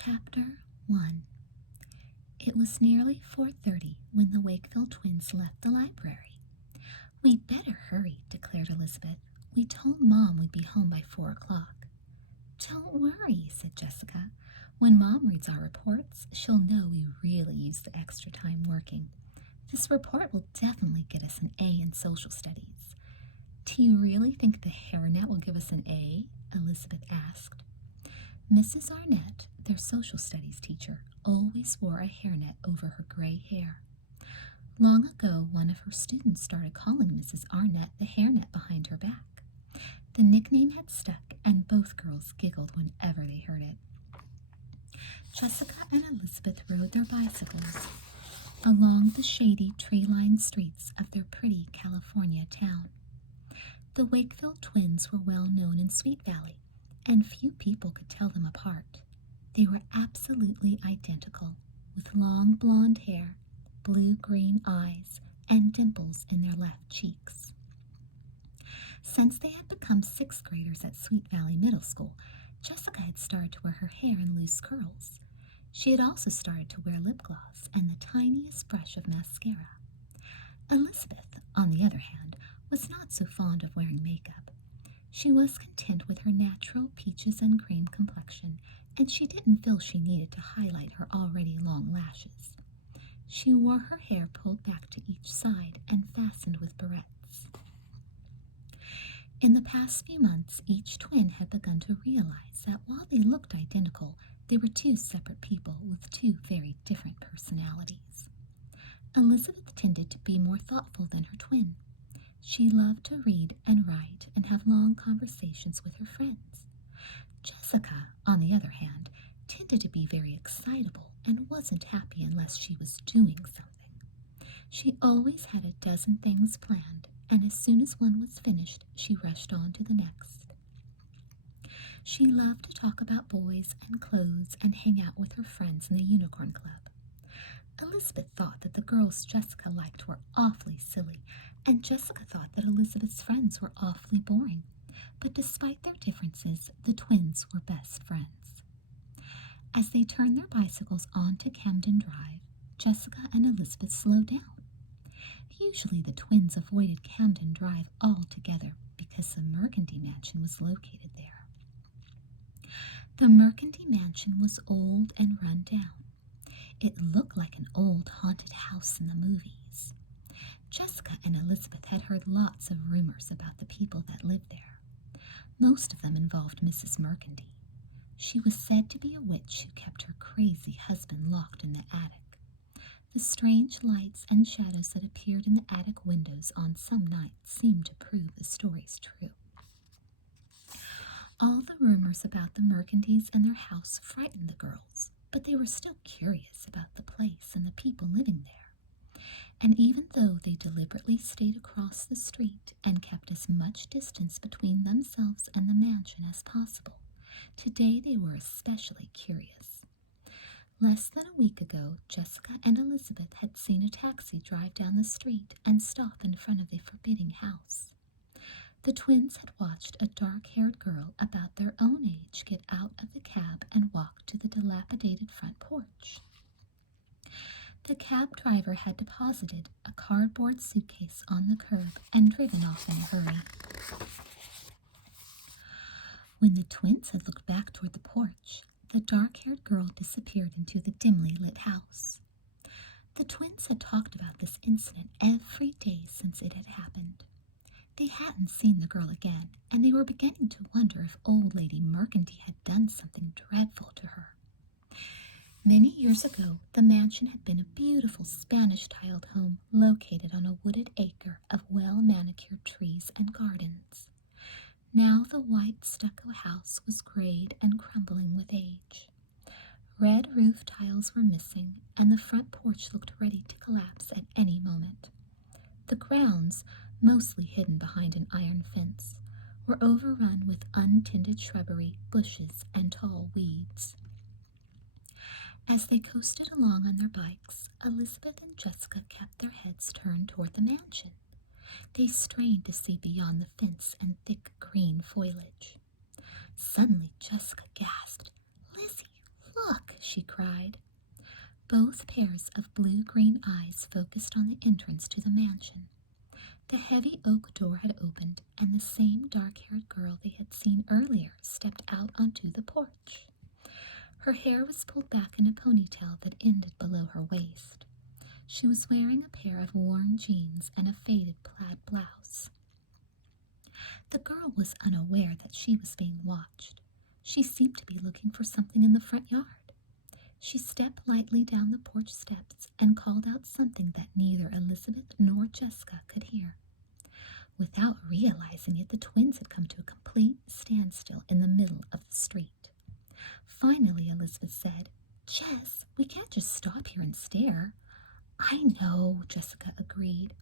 Chapter 1. It was nearly 4:30 when the Wakefield twins left the library. "We'd better hurry," declared Elizabeth. "We told Mom we'd be home by 4 o'clock. "Don't worry," said Jessica. "When Mom reads our reports, she'll know we really used the extra time working. This report will definitely get us an A in social studies." "Do you really think the hairnet will give us an A?" Elizabeth asked. Mrs. Arnett, their social studies teacher, always wore a hairnet over her gray hair. Long ago, one of her students started calling Mrs. Arnett the hairnet behind her back. The nickname had stuck, and both girls giggled whenever they heard it. Jessica and Elizabeth rode their bicycles along the shady, tree-lined streets of their pretty California town. The Wakefield twins were well known in Sweet Valley, and few people could tell them apart. They were absolutely identical, with long blonde hair, blue-green eyes, and dimples in their left cheeks. Since they had become sixth graders at Sweet Valley Middle School, Jessica had started to wear her hair in loose curls. She had also started to wear lip gloss and the tiniest brush of mascara. Elizabeth, on the other hand, was not so fond of wearing makeup. She was content with her natural peaches and cream complexion, and she didn't feel she needed to highlight her already long lashes. She wore her hair pulled back to each side and fastened with barrettes. In the past few months, each twin had begun to realize that while they looked identical, they were two separate people with two very different personalities. Elizabeth tended to be more thoughtful than her twin. She loved to read and write and have long conversations with her friends. Jessica, on the other hand, tended to be very excitable and wasn't happy unless she was doing something. She always had a dozen things planned, and as soon as one was finished, she rushed on to the next. She loved to talk about boys and clothes and hang out with her friends in the Unicorn Club. Elizabeth thought that the girls Jessica liked were awfully silly, and Jessica thought that Elizabeth's friends were awfully boring. But despite their differences, the twins were best friends. As they turned their bicycles onto Camden Drive, Jessica and Elizabeth slowed down. Usually the twins avoided Camden Drive altogether because the Mercanty Mansion was located there. The Mercanty Mansion was old and run down. It looked like an old haunted house in the movies. Jessica and Elizabeth had heard lots of rumors about the people that lived there. Most of them involved Mrs. Mercanty. She was said to be a witch who kept her crazy husband locked in the attic. The strange lights and shadows that appeared in the attic windows on some nights seemed to prove the stories true. All the rumors about the Mercantys and their house frightened the girls, but they were still curious about the place and the people living there. And even though they deliberately stayed across the street and kept as much distance between themselves and the mansion as possible, today they were especially curious. Less than a week ago, Jessica and Elizabeth had seen a taxi drive down the street and stop in front of the forbidding house. The twins had watched a dark-haired girl about their own age get out of the cab and walk to the dilapidated front porch. The cab driver had deposited a cardboard suitcase on the curb and driven off in a hurry. When the twins had looked back toward the porch, the dark-haired girl disappeared into the dimly lit house. The twins had talked about this incident every day since it had happened. They hadn't seen the girl again, and they were beginning to wonder if old Lady Mercanty had done something dreadful to her. Many years ago, the mansion had been a beautiful Spanish-tiled home located on a wooded acre of well-manicured trees and gardens. Now the white stucco house was grayed and crumbling with age. Red roof tiles were missing, and the front porch looked ready to collapse at any moment. The grounds, mostly hidden behind an iron fence, were overrun with untended shrubbery, bushes, and tall weeds. As they coasted along on their bikes, Elizabeth and Jessica kept their heads turned toward the mansion. They strained to see beyond the fence and thick green foliage. Suddenly, Jessica gasped, "Lizzie, look!" she cried. Both pairs of blue-green eyes focused on the entrance to the mansion. The heavy oak door had opened, and the same dark-haired girl they had seen earlier stepped out onto the porch. Her hair was pulled back in a ponytail that ended below her waist. She was wearing a pair of worn jeans and a faded plaid blouse. The girl was unaware that she was being watched. She seemed to be looking for something in the front yard. She stepped lightly down the porch steps and called out something that neither Elizabeth nor Jessica could hear. Without realizing it, the twins had come to a complete standstill in the middle of the street. Finally, Elizabeth said, "Jess, we can't just stop here and stare." "I know," Jessica agreed.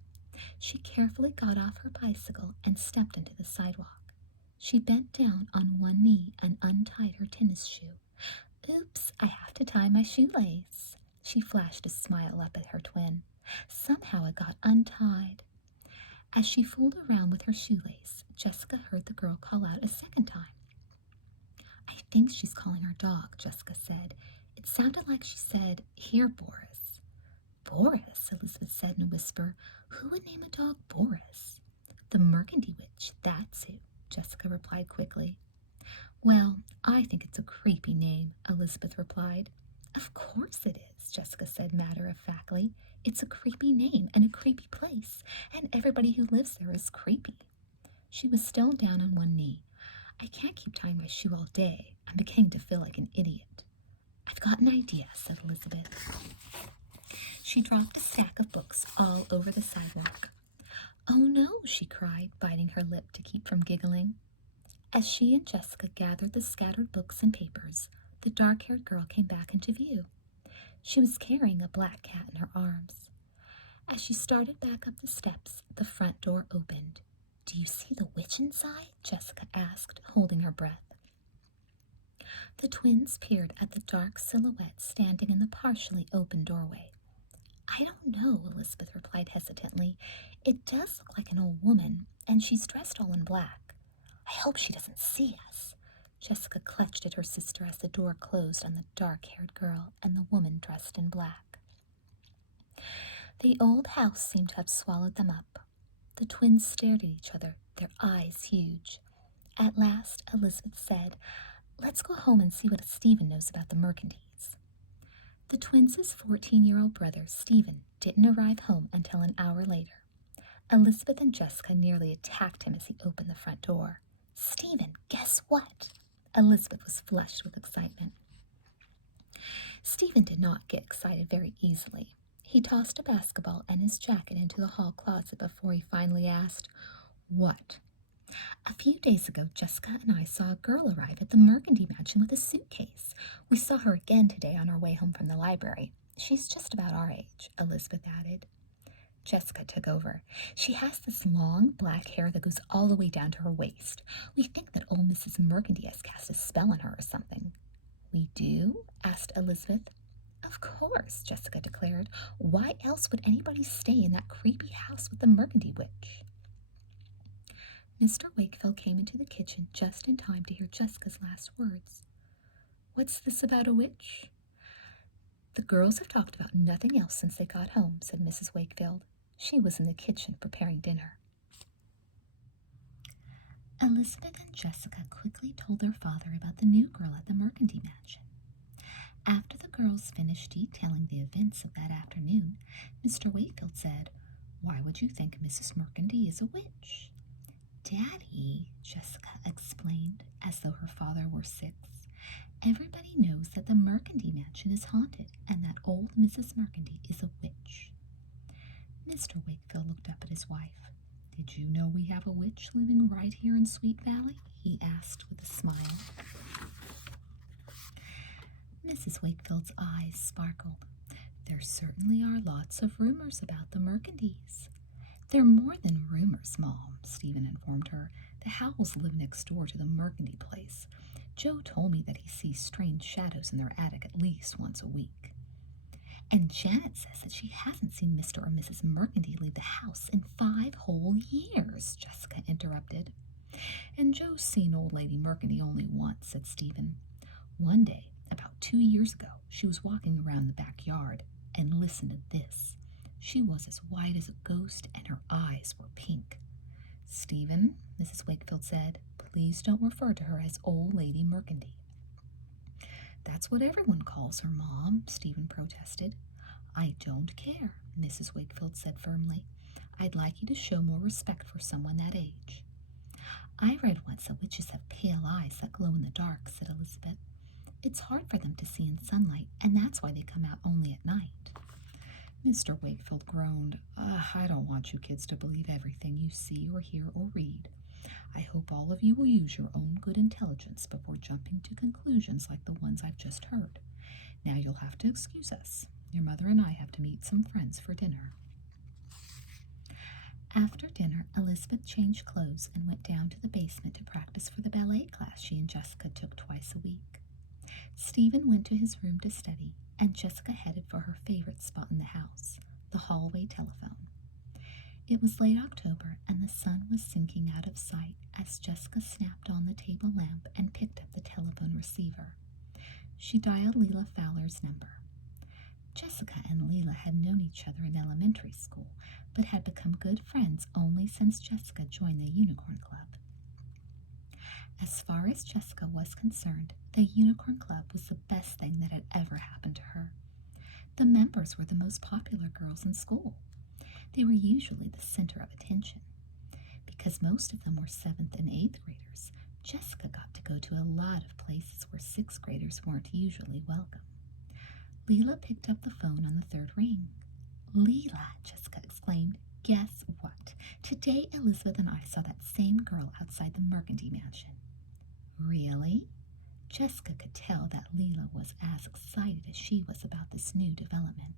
She carefully got off her bicycle and stepped into the sidewalk. She bent down on one knee and untied her tennis shoe. "Oops, I have to tie my shoelace." She flashed a smile up at her twin. Somehow it got untied. As she fooled around with her shoelace, Jessica heard the girl call out a second time. "I think she's calling her dog," Jessica said. It sounded like she said, "Here, Boris." "Boris," Elizabeth said in a whisper. "Who would name a dog Boris?" "The Burgundy Witch, that's who," Jessica replied quickly. "Well, I think it's a creepy name," Elizabeth replied. "Of course it is," Jessica said matter-of-factly. "It's a creepy name and a creepy place, and everybody who lives there is creepy." She was still down on one knee. "I can't keep tying my shoe all day. I'm beginning to feel like an idiot." "I've got an idea," said Elizabeth. She dropped a stack of books all over the sidewalk. "Oh no," she cried, biting her lip to keep from giggling. As she and Jessica gathered the scattered books and papers, the dark-haired girl came back into view. She was carrying a black cat in her arms. As she started back up the steps, the front door opened. "Do you see the witch inside?" Jessica asked, holding her breath. The twins peered at the dark silhouette standing in the partially open doorway. "I don't know," Elizabeth replied hesitantly. "It does look like an old woman, and she's dressed all in black. I hope she doesn't see us." Jessica clutched at her sister as the door closed on the dark-haired girl and the woman dressed in black. The old house seemed to have swallowed them up. The twins stared at each other, their eyes huge. At last, Elizabeth said, "Let's go home and see what Stephen knows about the Mercantines." The twins' 14-year-old brother, Stephen, didn't arrive home until an hour later. Elizabeth and Jessica nearly attacked him as he opened the front door. "Stephen, guess what?" Elizabeth was flushed with excitement. Stephen did not get excited very easily. He tossed a basketball and his jacket into the hall closet before he finally asked, "What?" "A few days ago, Jessica and I saw a girl arrive at the Burgundy mansion with a suitcase. We saw her again today on our way home from the library. She's just about our age," Elizabeth added. Jessica took over. "She has this long black hair that goes all the way down to her waist. We think that old Mrs. Burgundy has cast a spell on her or something." "We do?" asked Elizabeth. "Of course," Jessica declared. "Why else would anybody stay in that creepy house with the Burgundy Witch?" Mr. Wakefield came into the kitchen just in time to hear Jessica's last words. "What's this about a witch?" "The girls have talked about nothing else since they got home," said Mrs. Wakefield. She was in the kitchen preparing dinner. Elizabeth and Jessica quickly told their father about the new girl at the Burgundy mansion. After the girls finished detailing the events of that afternoon, Mr. Wakefield said, "Why would you think Mrs. Burgundy is a witch?" "Daddy," Jessica explained, as though her father were 6, "everybody knows that the Burgundy mansion is haunted and that old Mrs. Burgundy is a witch." Mr. Wakefield looked up at his wife. "Did you know we have a witch living right here in Sweet Valley?" he asked with a smile. Mrs. Wakefield's eyes sparkled. "There certainly are lots of rumors about the Burgundys." "They're more than rumors, Mom," Stephen informed her. "The Howells live next door to the Burgundy place. Joe told me that he sees strange shadows in their attic at least once a week." "And Janet says that she hasn't seen Mr. or Mrs. Burgundy leave the house in 5 whole years," Jessica interrupted. "And Joe's seen old Lady Burgundy only once," said Stephen. "One day, about 2 years ago, She was walking around the backyard, and listen to this. She was as white as a ghost, and her eyes were pink. Stephen, Mrs. Wakefield said, please don't refer to her as Old Lady Mercandy. That's what everyone calls her, Mom, Stephen protested. I don't care, Mrs. Wakefield said firmly. I'd like you to show more respect for someone that age. I read once that witches have pale eyes that glow in the dark, said Elizabeth. It's hard for them to see in sunlight, and that's why they come out only at night. Mr. Wakefield groaned. I don't want you kids to believe everything you see or hear or read. I hope all of you will use your own good intelligence before jumping to conclusions like the ones I've just heard. Now you'll have to excuse us. Your mother and I have to meet some friends for dinner. After dinner, Elizabeth changed clothes and went down to the basement to practice for the ballet class she and Jessica took twice a week. Stephen went to his room to study, and Jessica headed for her favorite spot in the house, the hallway telephone. It was late October, and the sun was sinking out of sight as Jessica snapped on the table lamp and picked up the telephone receiver. She dialed Leela Fowler's number. Jessica and Leela had known each other in elementary school, but had become good friends only since Jessica joined the Unicorn Club. As far as Jessica was concerned, the Unicorn Club was the best thing that had ever happened to her. The members were the most popular girls in school. They were usually the center of attention. Because most of them were 7th and 8th graders, Jessica got to go to a lot of places where 6th graders weren't usually welcome. Leela picked up the phone on the third ring. Leela, Jessica exclaimed, guess what? Today Elizabeth and I saw that same girl outside the Mercandy mansion. Really? Jessica could tell that Leela was as excited as she was about this new development.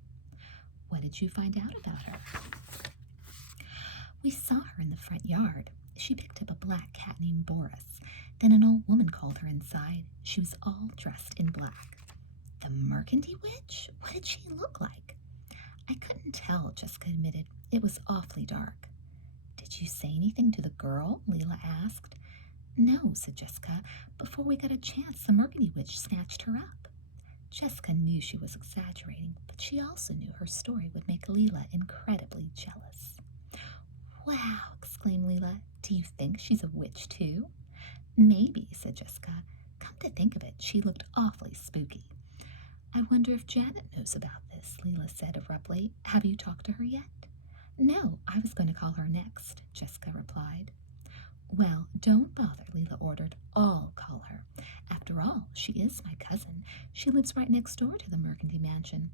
What did you find out about her? We saw her in the front yard. She picked up a black cat named Boris. Then an old woman called her inside. She was all dressed in black. The Mercandy witch? What did she look like? I couldn't tell, Jessica admitted. It was awfully dark. Did you say anything to the girl? Leela asked. No, said Jessica. Before we got a chance, the Mercandy witch snatched her up. Jessica knew she was exaggerating, but she also knew her story would make Leela incredibly jealous. Wow, exclaimed Leela. Do you think she's a witch too? Maybe, said Jessica. Come to think of it, she looked awfully spooky. I wonder if Janet knows about this, Leela said abruptly. Have you talked to her yet? No, I was going to call her next, Jessica replied. Well, don't bother, Leela ordered. I'll call her. After all, she is my cousin. She lives right next door to the Mercandy mansion.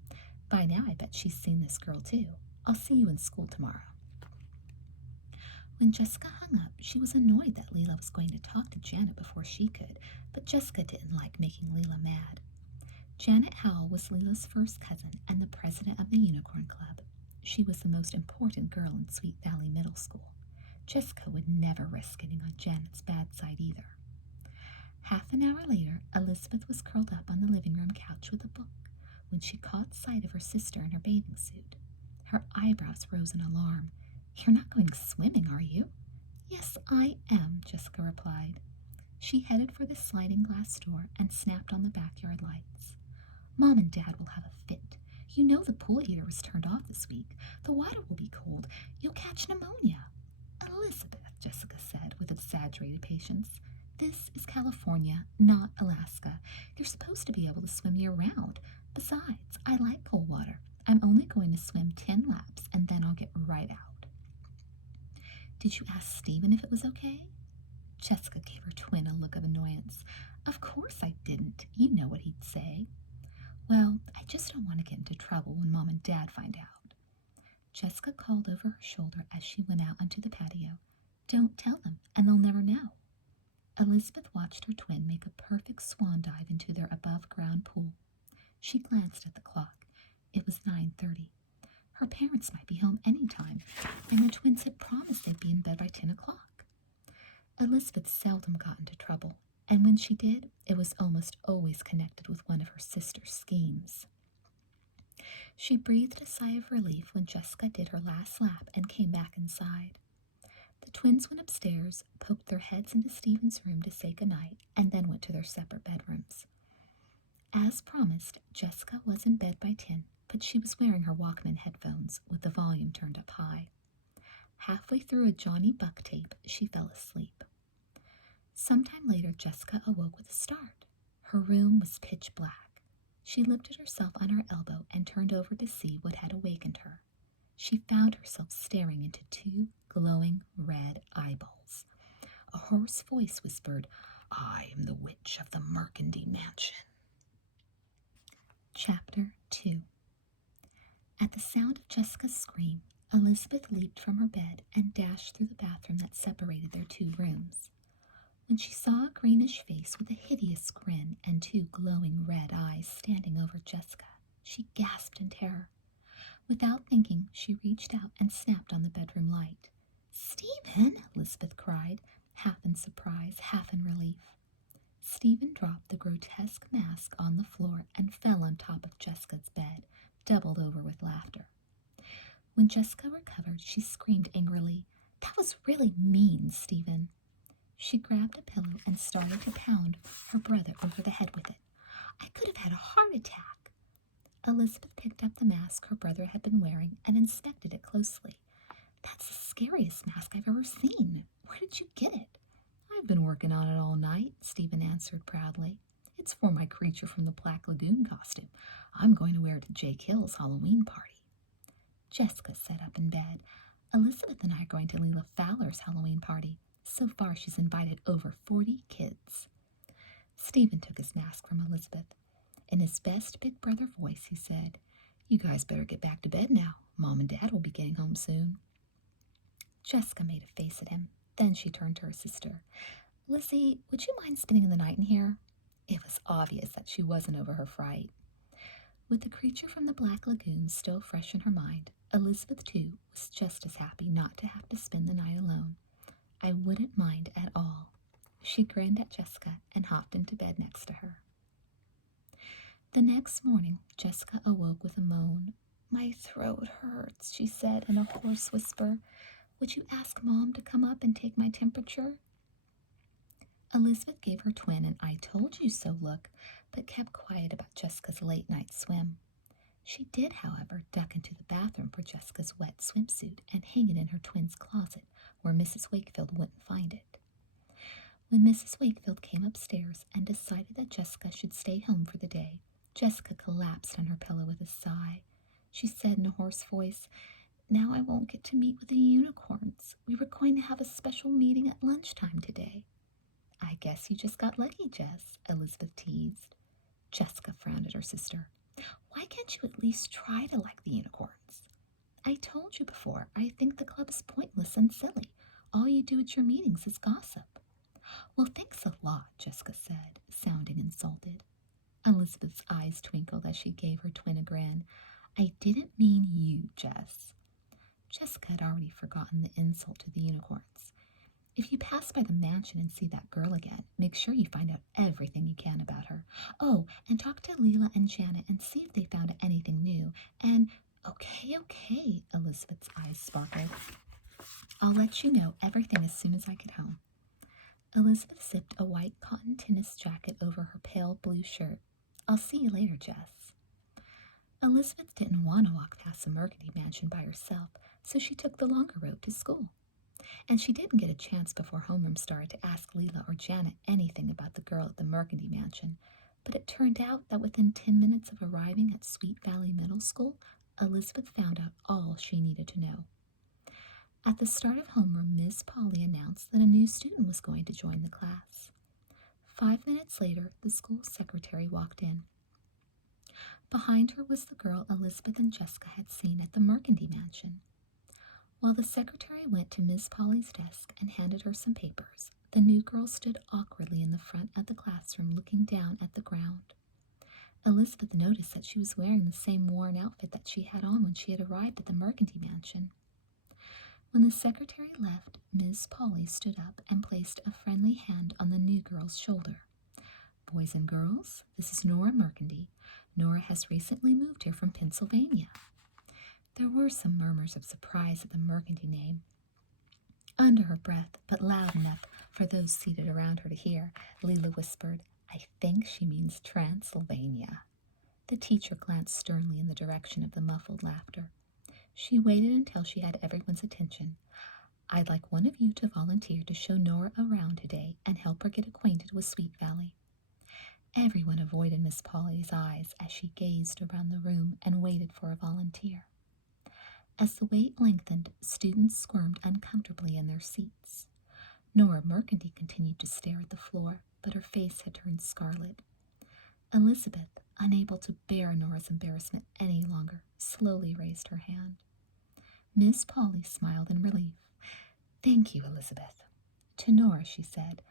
By now, I bet she's seen this girl too. I'll see you in school tomorrow. When Jessica hung up, she was annoyed that Leela was going to talk to Janet before she could, but Jessica didn't like making Leela mad. Janet Howell was Leela's first cousin and the president of the Unicorn Club. She was the most important girl in Sweet Valley Middle School. Jessica would never risk getting on Janet's bad side either. Half an hour later, Elizabeth was curled up on the living room couch with a book when she caught sight of her sister in her bathing suit. Her eyebrows rose in alarm. You're not going swimming, are you? Yes, I am, Jessica replied. She headed for the sliding glass door and snapped on the backyard lights. Mom and Dad will have a fit. You know the pool heater was turned off this week. The water will be cold. You'll catch pneumonia. Elizabeth, Jessica said with exaggerated patience, this is California, not Alaska. You're supposed to be able to swim year-round. Besides, I like cold water. I'm only going to swim 10 laps, and then I'll get right out. Did you ask Stephen if it was okay? Jessica gave her twin a look of annoyance. Of course I didn't. You know what he'd say. Well, I just don't want to get into trouble when Mom and Dad find out. Jessica called over her shoulder as she went out onto the patio. Don't tell them, and they'll never know. Elizabeth watched her twin make a perfect swan dive into their above-ground pool. She glanced at the clock. It was 9:30. Her parents might be home any time, and the twins had promised they'd be in bed by 10 o'clock. Elizabeth seldom got into trouble, and when she did, it was almost always connected with one of her sister's schemes. She breathed a sigh of relief when Jessica did her last lap and came back inside. The twins went upstairs, poked their heads into Stephen's room to say goodnight, and then went to their separate bedrooms. As promised, Jessica was in bed by 10, but she was wearing her Walkman headphones with the volume turned up high. Halfway through a Johnny Buck tape, she fell asleep. Sometime later, Jessica awoke with a start. Her room was pitch black. She lifted herself on her elbow and turned over to see what had awakened her. She found herself staring into two glowing red eyeballs. A hoarse voice whispered, "I am the witch of the Mercandy Mansion." Chapter 2. At the sound of Jessica's scream, Elizabeth leaped from her bed and dashed through the bathroom that separated their two rooms. When she saw a greenish face with a hideous grin and two glowing red eyes standing over Jessica, she gasped in terror. Without thinking, she reached out and snapped on the bedroom light. "Stephen!" Elizabeth cried, half in surprise, half in relief. Stephen dropped the grotesque mask on the floor and fell on top of Jessica's bed, doubled over with laughter. When Jessica recovered, she screamed angrily, "That was really mean, Stephen." She grabbed a pillow and started to pound her brother over the head with it. "I could have had a heart attack." Elizabeth picked up the mask her brother had been wearing and inspected it closely. "That's the scariest mask I've ever seen. Where did you get it?" "I've been working on it all night," Stephen answered proudly. "It's for my creature from the Black Lagoon costume. I'm going to wear it to Jake Hill's Halloween party." Jessica sat up in bed. "Elizabeth and I are going to Leila Fowler's Halloween party. So far, she's invited over 40 kids." Stephen took his mask from Elizabeth. In his best big brother voice, he said, "You guys better get back to bed now. Mom and Dad will be getting home soon." Jessica made a face at him. Then she turned to her sister. "Lizzie, would you mind spending the night in here?" It was obvious that she wasn't over her fright. With the creature from the Black Lagoon still fresh in her mind, Elizabeth, too, was just as happy not to have to spend the night alone. "I wouldn't mind at all." She grinned at Jessica and hopped into bed next to her. The next morning, Jessica awoke with a moan. "My throat hurts," she said in a hoarse whisper. "Would you ask Mom to come up and take my temperature?" Elizabeth gave her twin an "I told you so" look, but kept quiet about Jessica's late night swim. She did, however, duck into the bathroom for Jessica's wet swimsuit and hang it in her twin's closet, where Mrs. Wakefield wouldn't find it. When Mrs. Wakefield came upstairs and decided that Jessica should stay home for the day, Jessica collapsed on her pillow with a sigh. She said in a hoarse voice, "Now I won't get to meet with the unicorns. We were going to have a special meeting at lunchtime today." "I guess you just got lucky, Jess," Elizabeth teased. Jessica frowned at her sister. "Why can't you at least try to like the unicorns?" "I told you before, I think the club is pointless and silly. All you do at your meetings is gossip." "Well, thanks a lot," Jessica said, sounding insulted. Elizabeth's eyes twinkled as she gave her twin a grin. "I didn't mean you, Jess." Jessica had already forgotten the insult to the unicorns. "If you pass by the mansion and see that girl again, make sure you find out everything you can about her. Oh, and talk to Leila and Janet and see if they found anything new. And, okay, Elizabeth's eyes sparkled. "I'll let you know everything as soon as I get home." Elizabeth zipped a white cotton tennis jacket over her pale blue shirt. "I'll see you later, Jess." Elizabeth didn't want to walk past the Mercandy Mansion by herself, so she took the longer road to school. And she didn't get a chance before homeroom started to ask Leila or Janet anything about the girl at the Mercandy Mansion, but it turned out that within 10 minutes of arriving at Sweet Valley Middle School, Elizabeth found out all she needed to know. At the start of homeroom, Miss Polly announced that a new student was going to join the class. 5 minutes later, the school secretary walked in. Behind her was the girl Elizabeth and Jessica had seen at the Mercandy Mansion. While the secretary went to Miss Polly's desk and handed her some papers, the new girl stood awkwardly in the front of the classroom looking down at the ground. Elizabeth noticed that she was wearing the same worn outfit that she had on when she had arrived at the Mercandy Mansion. When the secretary left, Miss Polly stood up and placed a friendly hand on the new girl's shoulder. "Boys and girls, this is Nora Mercandy. Nora has recently moved here from Pennsylvania." There were some murmurs of surprise at the Mercandy name. Under her breath, but loud enough for those seated around her to hear, Leila whispered, "I I think she means Transylvania. The teacher glanced sternly in the direction of the muffled laughter. She waited until she had everyone's attention. I'd like one of you to volunteer to show Nora around today and help her get acquainted with Sweet Valley. Everyone avoided Miss Polly's eyes as she gazed around the room and waited for a volunteer. As the wait lengthened, students squirmed uncomfortably in their seats. Nora Mercandy continued to stare at the floor, but her face had turned scarlet. Elizabeth, unable to bear Nora's embarrassment any longer, slowly raised her hand. Miss Polly smiled in relief. Thank you, Elizabeth. To Nora, she said,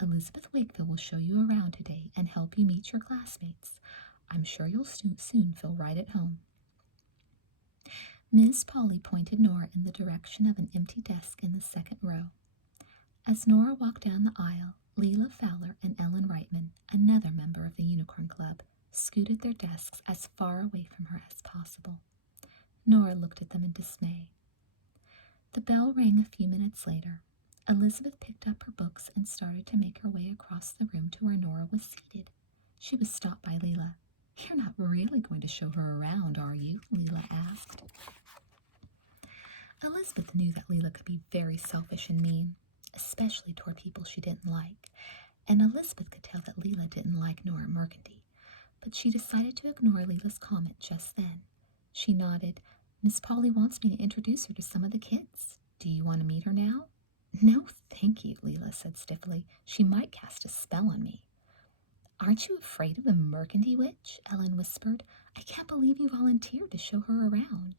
Elizabeth Wakefield will show you around today and help you meet your classmates. I'm sure you'll soon feel right at home. Miss Polly pointed Nora in the direction of an empty desk in the second row. As Nora walked down the aisle, Leela Fowler and Ellen Reitman, another member of the Unicorn Club, scooted their desks as far away from her as possible. Nora looked at them in dismay. The bell rang a few minutes later. Elizabeth picked up her books and started to make her way across the room to where Nora was seated. She was stopped by Leela. You're not really going to show her around, are you? Leela asked. Elizabeth knew that Leela could be very selfish and mean, especially toward people she didn't like, and Elizabeth could tell that Leela didn't like Nora Mercandy, but she decided to ignore Leela's comment just then. She nodded. Miss Polly wants me to introduce her to some of the kids. Do you want to meet her now? No, thank you, Leela said stiffly. She might cast a spell on me. Aren't you afraid of the Mercandy witch? Ellen whispered. I can't believe you volunteered to show her around.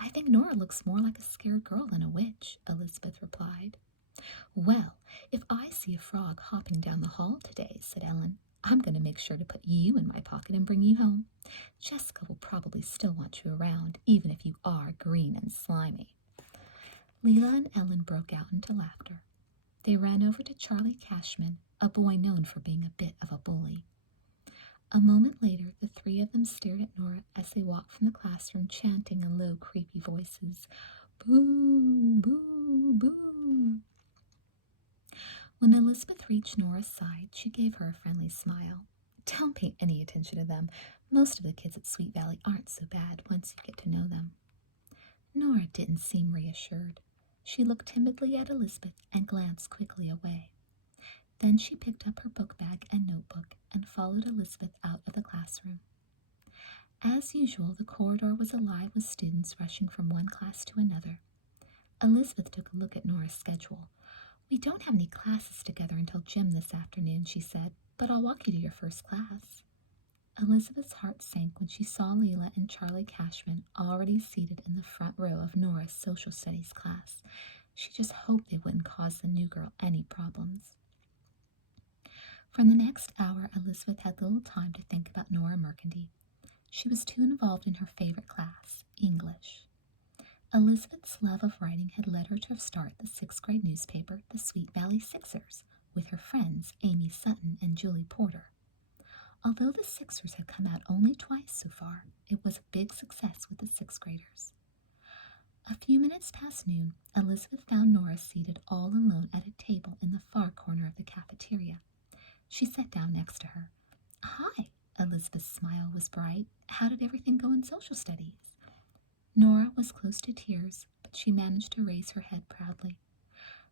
I think Nora looks more like a scared girl than a witch, Elizabeth replied. Well, if I see a frog hopping down the hall today, said Ellen, I'm going to make sure to put you in my pocket and bring you home. Jessica will probably still want you around, even if you are green and slimy. Leela and Ellen broke out into laughter. They ran over to Charlie Cashman, a boy known for being a bit of a bully. A moment later, the three of them stared at Nora as they walked from the classroom, chanting in low, creepy voices, Boo, boo, boo. When Elizabeth reached Nora's side, she gave her a friendly smile. Don't pay any attention to them. Most of the kids at Sweet Valley aren't so bad once you get to know them. Nora didn't seem reassured. She looked timidly at Elizabeth and glanced quickly away. Then she picked up her book bag and notebook and followed Elizabeth out of the classroom. As usual, the corridor was alive with students rushing from one class to another. Elizabeth took a look at Nora's schedule. We don't have any classes together until gym this afternoon, she said, but I'll walk you to your first class. Elizabeth's heart sank when she saw Leela and Charlie Cashman already seated in the front row of Nora's social studies class. She just hoped they wouldn't cause the new girl any problems. For the next hour, Elizabeth had little time to think about Nora Mercandy. She was too involved in her favorite class, English. Elizabeth's love of writing had led her to start the sixth-grade newspaper, the Sweet Valley Sixers, with her friends Amy Sutton and Julie Porter. Although the Sixers had come out only twice so far, it was a big success with the sixth-graders. A few minutes past noon, Elizabeth found Nora seated all alone at a table in the far corner of the cafeteria. She sat down next to her. Hi, Elizabeth's smile was bright. How did everything go in social studies? Nora was close to tears, but she managed to raise her head proudly.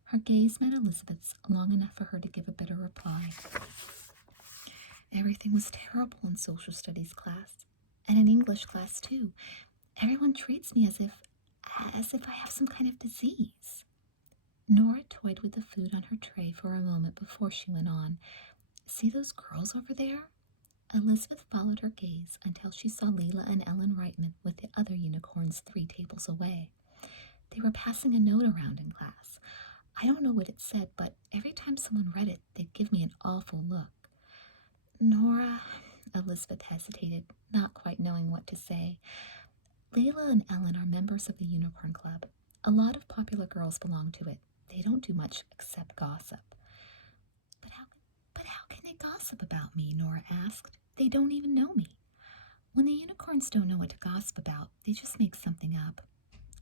Her gaze met Elizabeth's long enough for her to give a bitter reply. Everything was terrible in social studies class, and in English class too. Everyone treats me as if I have some kind of disease. Nora toyed with the food on her tray for a moment before she went on. See those girls over there? Elizabeth followed her gaze until she saw Leela and Ellen Reitman with the other unicorns 3 tables away. They were passing a note around in class. I don't know what it said, but every time someone read it, they'd give me an awful look. Nora, Elizabeth hesitated, not quite knowing what to say. Leela and Ellen are members of the Unicorn Club. A lot of popular girls belong to it. They don't do much except gossip. But how can they gossip about me? Nora asked. They don't even know me. When the unicorns don't know what to gossip about, they just make something up.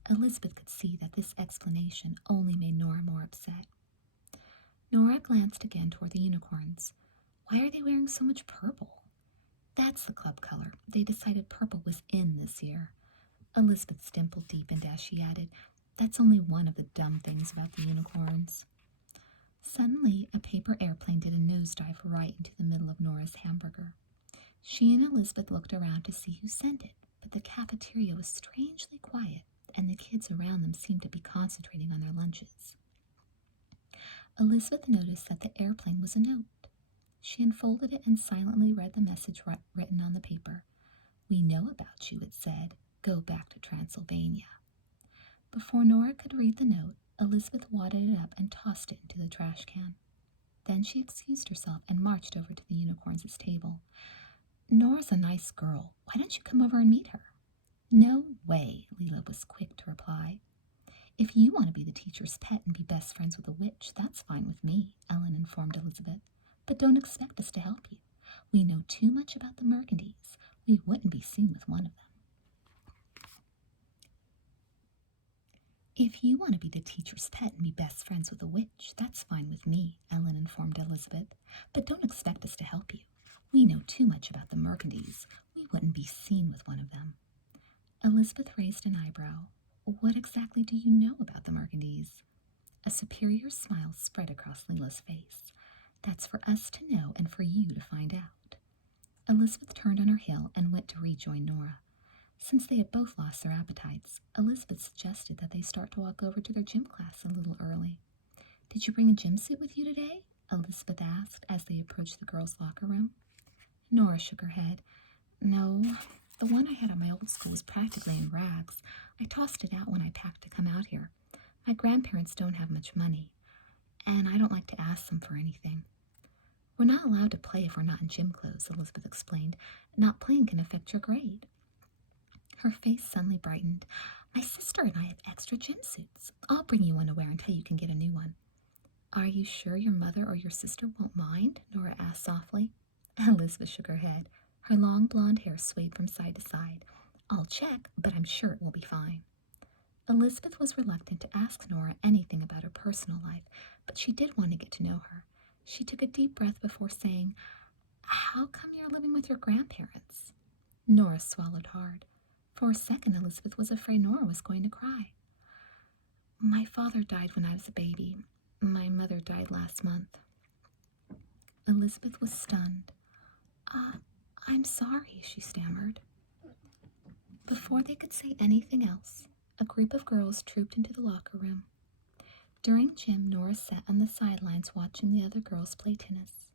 Elizabeth could see that this explanation only made Nora more upset. Nora glanced again toward the unicorns. Why are they wearing so much purple? That's the club color. They decided purple was in this year. Elizabeth's dimple deepened as she added, That's only one of the dumb things about the unicorns. Suddenly, a paper airplane did a nosedive right into the middle of Nora's hamburger. She and Elizabeth looked around to see who sent it, but the cafeteria was strangely quiet, and the kids around them seemed to be concentrating on their lunches. Elizabeth noticed that the airplane was a note. She unfolded it and silently read the message written on the paper. We know about you, it said. Go back to Transylvania. Before Nora could read the note, Elizabeth wadded it up and tossed it into the trash can. Then she excused herself and marched over to the unicorns' table. Nora's a nice girl. Why don't you come over and meet her? No way, Leela was quick to reply. If you want to be the teacher's pet and be best friends with a witch, that's fine with me, Ellen informed Elizabeth. But don't expect us to help you. We know too much about the Burgundies. We wouldn't be seen with one of them. If you want to be the teacher's pet and be best friends with a witch, that's fine with me, Ellen informed Elizabeth. But don't expect us to help you. We know too much about the Burgundies. We wouldn't be seen with one of them. Elizabeth raised an eyebrow. What exactly do you know about the Burgundies? A superior smile spread across Leela's face. That's for us to know and for you to find out. Elizabeth turned on her heel and went to rejoin Nora. Since they had both lost their appetites, Elizabeth suggested that they start to walk over to their gym class a little early. Did you bring a gym suit with you today? Elizabeth asked as they approached the girls' locker room. Nora shook her head. No, the one I had at my old school was practically in rags. I tossed it out when I packed to come out here. My grandparents don't have much money, and I don't like to ask them for anything. We're not allowed to play if we're not in gym clothes, Elizabeth explained. Not playing can affect your grade. Her face suddenly brightened. My sister and I have extra gym suits. I'll bring you one to wear until you can get a new one. Are you sure your mother or your sister won't mind? Nora asked softly. Elizabeth shook her head. Her long blonde hair swayed from side to side. I'll check, but I'm sure it will be fine. Elizabeth was reluctant to ask Nora anything about her personal life, but she did want to get to know her. She took a deep breath before saying, How come you're living with your grandparents? Nora swallowed hard. For a second, Elizabeth was afraid Nora was going to cry. My father died when I was a baby. My mother died last month. Elizabeth was stunned. I'm sorry, she stammered. Before they could say anything else, a group of girls trooped into the locker room. During gym, Nora sat on the sidelines watching the other girls play tennis.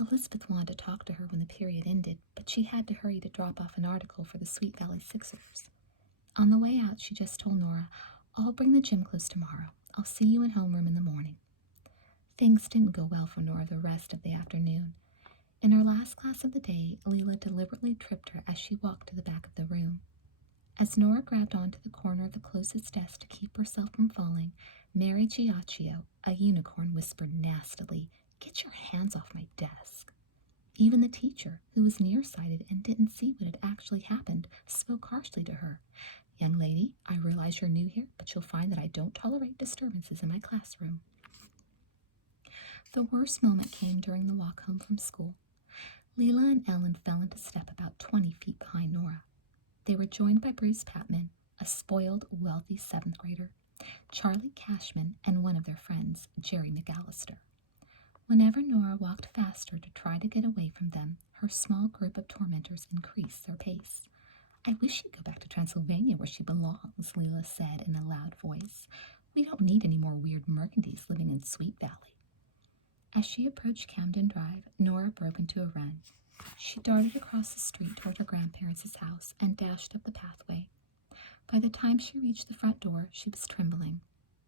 Elizabeth wanted to talk to her when the period ended, but she had to hurry to drop off an article for the Sweet Valley Sixers. On the way out, she just told Nora, I'll bring the gym clothes tomorrow. I'll see you in homeroom in the morning. Things didn't go well for Nora the rest of the afternoon. In her last class of the day, Leela deliberately tripped her as she walked to the back of the room. As Nora grabbed onto the corner of the closest desk to keep herself from falling, Mary Giacchio, a unicorn, whispered nastily, Get your hands off my desk. Even the teacher, who was nearsighted and didn't see what had actually happened, spoke harshly to her. Young lady, I realize you're new here, but you'll find that I don't tolerate disturbances in my classroom. The worst moment came during the walk home from school. Leela and Ellen fell into step about 20 feet behind Nora. They were joined by Bruce Patman, a spoiled, wealthy 7th grader, Charlie Cashman, and one of their friends, Jerry McAllister. Whenever Nora walked faster to try to get away from them, her small group of tormentors increased their pace. I wish she'd go back to Transylvania where she belongs, Leela said in a loud voice. We don't need any more weird Burgundies living in Sweet Valley. As she approached Camden Drive, Nora broke into a run. She darted across the street toward her grandparents' house and dashed up the pathway. By the time she reached the front door, she was trembling.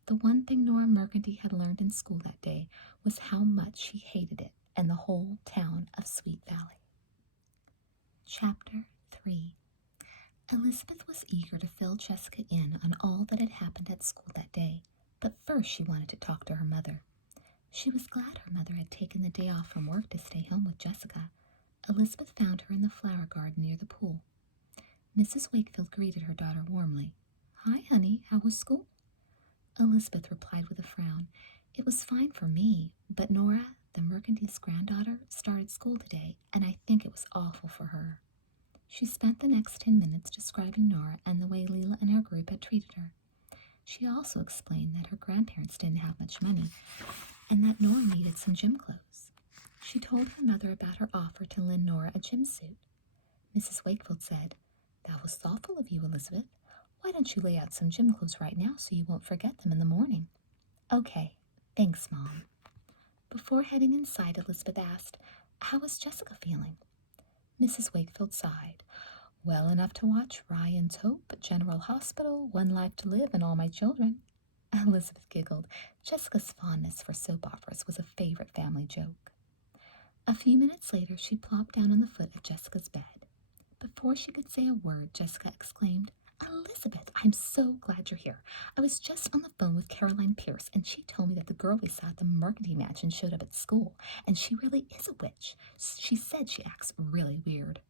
The one thing Nora Burgundy had learned in school that day was how much she hated it and the whole town of Sweet Valley. Chapter 3. Elizabeth was eager to fill Jessica in on all that had happened at school that day, but first she wanted to talk to her mother. She was glad her mother had taken the day off from work to stay home with Jessica. Elizabeth found her in the flower garden near the pool. Mrs. Wakefield greeted her daughter warmly. Hi, honey, how was school? Elizabeth replied with a frown. It was fine for me, but Nora, The Mercantile's granddaughter started school today, and I think it was awful for her. She spent the next 10 minutes describing Nora and the way Leela and her group had treated her. She also explained that her grandparents didn't have much money and that Nora needed some gym clothes. She told her mother about her offer to lend Nora a gym suit. Mrs. Wakefield said, "That was thoughtful of you, Elizabeth. Why don't you lay out some gym clothes right now so you won't forget them in the morning?" "Okay, thanks, Mom." Before heading inside, Elizabeth asked, "How is Jessica feeling?" Mrs. Wakefield sighed. "Well enough to watch Ryan's Hope, General Hospital, One Life to Live, and All My Children." Elizabeth giggled. Jessica's fondness for soap operas was a favorite family joke. A few minutes later, she plopped down on the foot of Jessica's bed. Before she could say a word, Jessica exclaimed, "Elizabeth, I'm so glad you're here. I was just on the phone with Caroline Pierce, and she told me that the girl we saw at the Mercanty Mansion showed up at school, and she really is a witch. She said she acts really weird."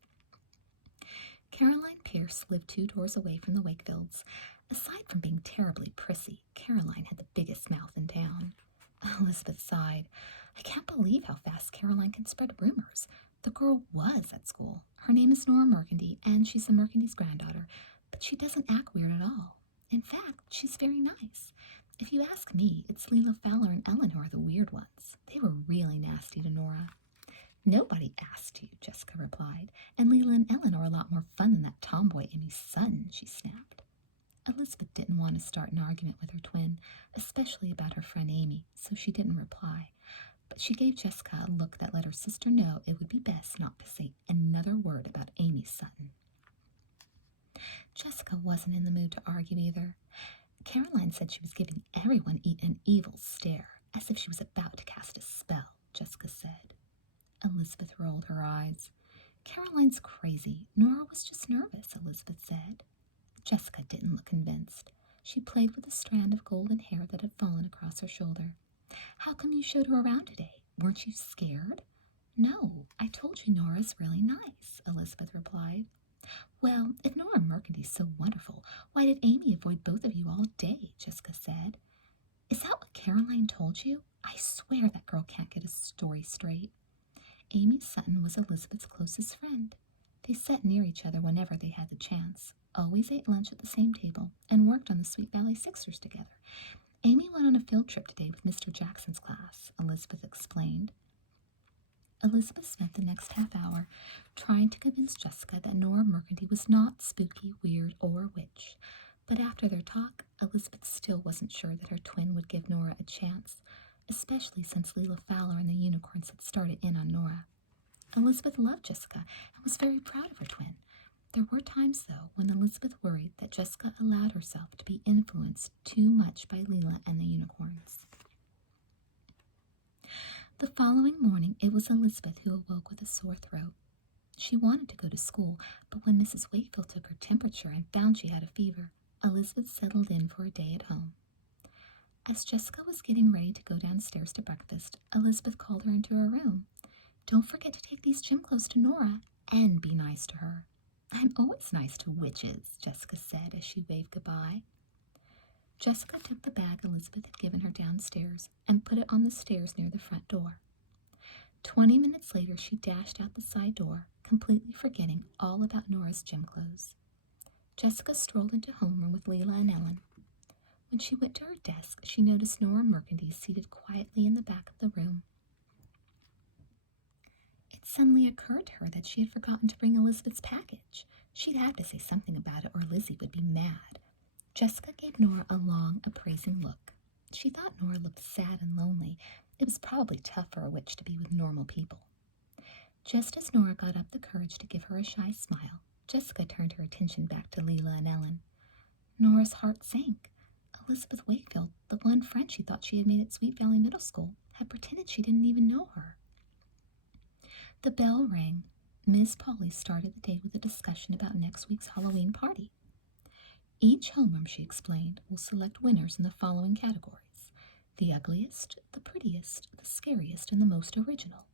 Caroline Pierce lived 2 doors away from the Wakefields. Aside from being terribly prissy, Caroline had the biggest mouth in town. Elizabeth sighed. "I can't believe how fast Caroline can spread rumors. The girl was at school. Her name is Nora Mercanty, and she's the Mercanty's granddaughter, but she doesn't act weird at all. In fact, she's very nice. If you ask me, it's Leela Fowler and Ellen who are the weird ones. They were really nasty to Nora." "Nobody asked you," Jessica replied, "and Leela and Ellen are a lot more fun than that tomboy Amy Sutton," she snapped. Elizabeth didn't want to start an argument with her twin, especially about her friend Amy, so she didn't reply. But she gave Jessica a look that let her sister know it would be best not to say another word about Amy Sutton. Jessica wasn't in the mood to argue either. Caroline said she was giving everyone an evil stare, as if she was about to cast a spell, Jessica said. Elizabeth rolled her eyes. "Caroline's crazy. Nora was just nervous," Elizabeth said. Jessica didn't look convinced. She played with a strand of golden hair that had fallen across her shoulder. "How come you showed her around today? Weren't you scared?" "No, I told you Nora's really nice," Elizabeth replied. "Well, if Nora Mercanty's so wonderful, why did Amy avoid both of you all day?" Jessica said. "Is that what Caroline told you? I swear that girl can't get a story straight." Amy Sutton was Elizabeth's closest friend. They sat near each other whenever they had the chance, always ate lunch at the same table, and worked on the Sweet Valley Sixers together. "Amy went on a field trip today with Mr. Jackson's class," Elizabeth explained. Elizabeth spent the next half hour trying to convince Jessica that Nora Mercanty was not spooky, weird, or a witch. But after their talk, Elizabeth still wasn't sure that her twin would give Nora a chance, especially since Leela Fowler and the unicorns had started in on Nora. Elizabeth loved Jessica and was very proud of her twin. There were times, though, when Elizabeth worried that Jessica allowed herself to be influenced too much by Leela and the unicorns. The following morning, it was Elizabeth who awoke with a sore throat. She wanted to go to school, but when Mrs. Wakefield took her temperature and found she had a fever, Elizabeth settled in for a day at home. As Jessica was getting ready to go downstairs to breakfast, Elizabeth called her into her room. "Don't forget to take these gym clothes to Nora, and be nice to her." "I'm always nice to witches," Jessica said as she waved goodbye. Jessica took the bag Elizabeth had given her downstairs and put it on the stairs near the front door. 20 minutes later, she dashed out the side door, completely forgetting all about Nora's gym clothes. Jessica strolled into homeroom with Leela and Ellen. When she went to her desk, she noticed Nora Mercanty seated quietly in the back of the room. It suddenly occurred to her that she had forgotten to bring Elizabeth's package. She'd have to say something about it or Lizzie would be mad. Jessica gave Nora a long, appraising look. She thought Nora looked sad and lonely. It was probably tough for a witch to be with normal people. Just as Nora got up the courage to give her a shy smile, Jessica turned her attention back to Leela and Ellen. Nora's heart sank. Elizabeth Wakefield, the one friend she thought she had made at Sweet Valley Middle School, had pretended she didn't even know her. The bell rang. Miss Polly started the day with a discussion about next week's Halloween party. Each homeroom, she explained, will select winners in the following categories: the ugliest, the prettiest, the scariest, and the most original.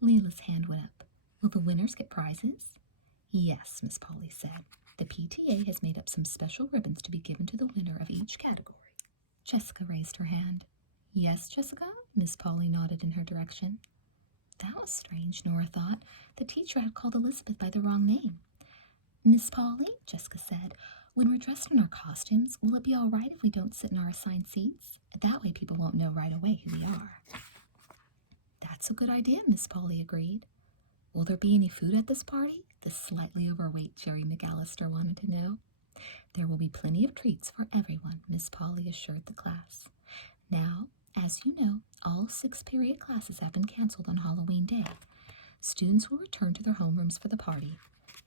Leela's hand went up. "Will the winners get prizes?" "Yes," Miss Polly said. "The PTA has made up some special ribbons to be given to the winner of each category." Jessica raised her hand. "Yes, Jessica?" Miss Polly nodded in her direction. That was strange, Nora thought. The teacher had called Elizabeth by the wrong name. Miss Polly, Jessica said, when we're dressed in our costumes, will it be all right if we don't sit in our assigned seats? That way people won't know right away who we are. That's a good idea, Miss Polly agreed. Will there be any food at this party? The slightly overweight Jerry McAllister wanted to know. There will be plenty of treats for everyone, Miss Polly assured the class. Now, as you know, all 6 period classes have been canceled on Halloween Day. Students will return to their homerooms for the party.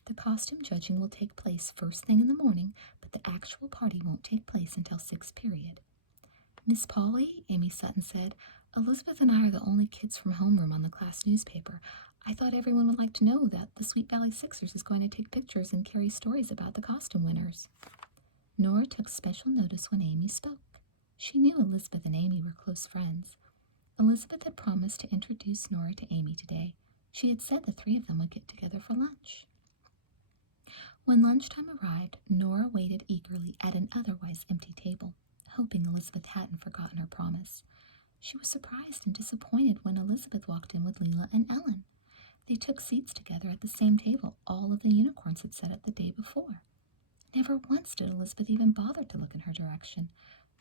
The costume judging will take place first thing in the morning, but the actual party won't take place until 6th period. Miss Polly, Amy Sutton said, Elizabeth and I are the only kids from homeroom on the class newspaper. I thought everyone would like to know that the Sweet Valley Sixers is going to take pictures and carry stories about the costume winners. Nora took special notice when Amy spoke. She knew Elizabeth and Amy were close friends. Elizabeth had promised to introduce Nora to Amy today. She had said the 3 of them would get together for lunch. When lunchtime arrived, Nora waited eagerly at an otherwise empty table, hoping Elizabeth hadn't forgotten her promise. She was surprised and disappointed when Elizabeth walked in with Leela and Ellen. They took seats together at the same table all of the unicorns had sat at the day before. Never once did Elizabeth even bother to look in her direction.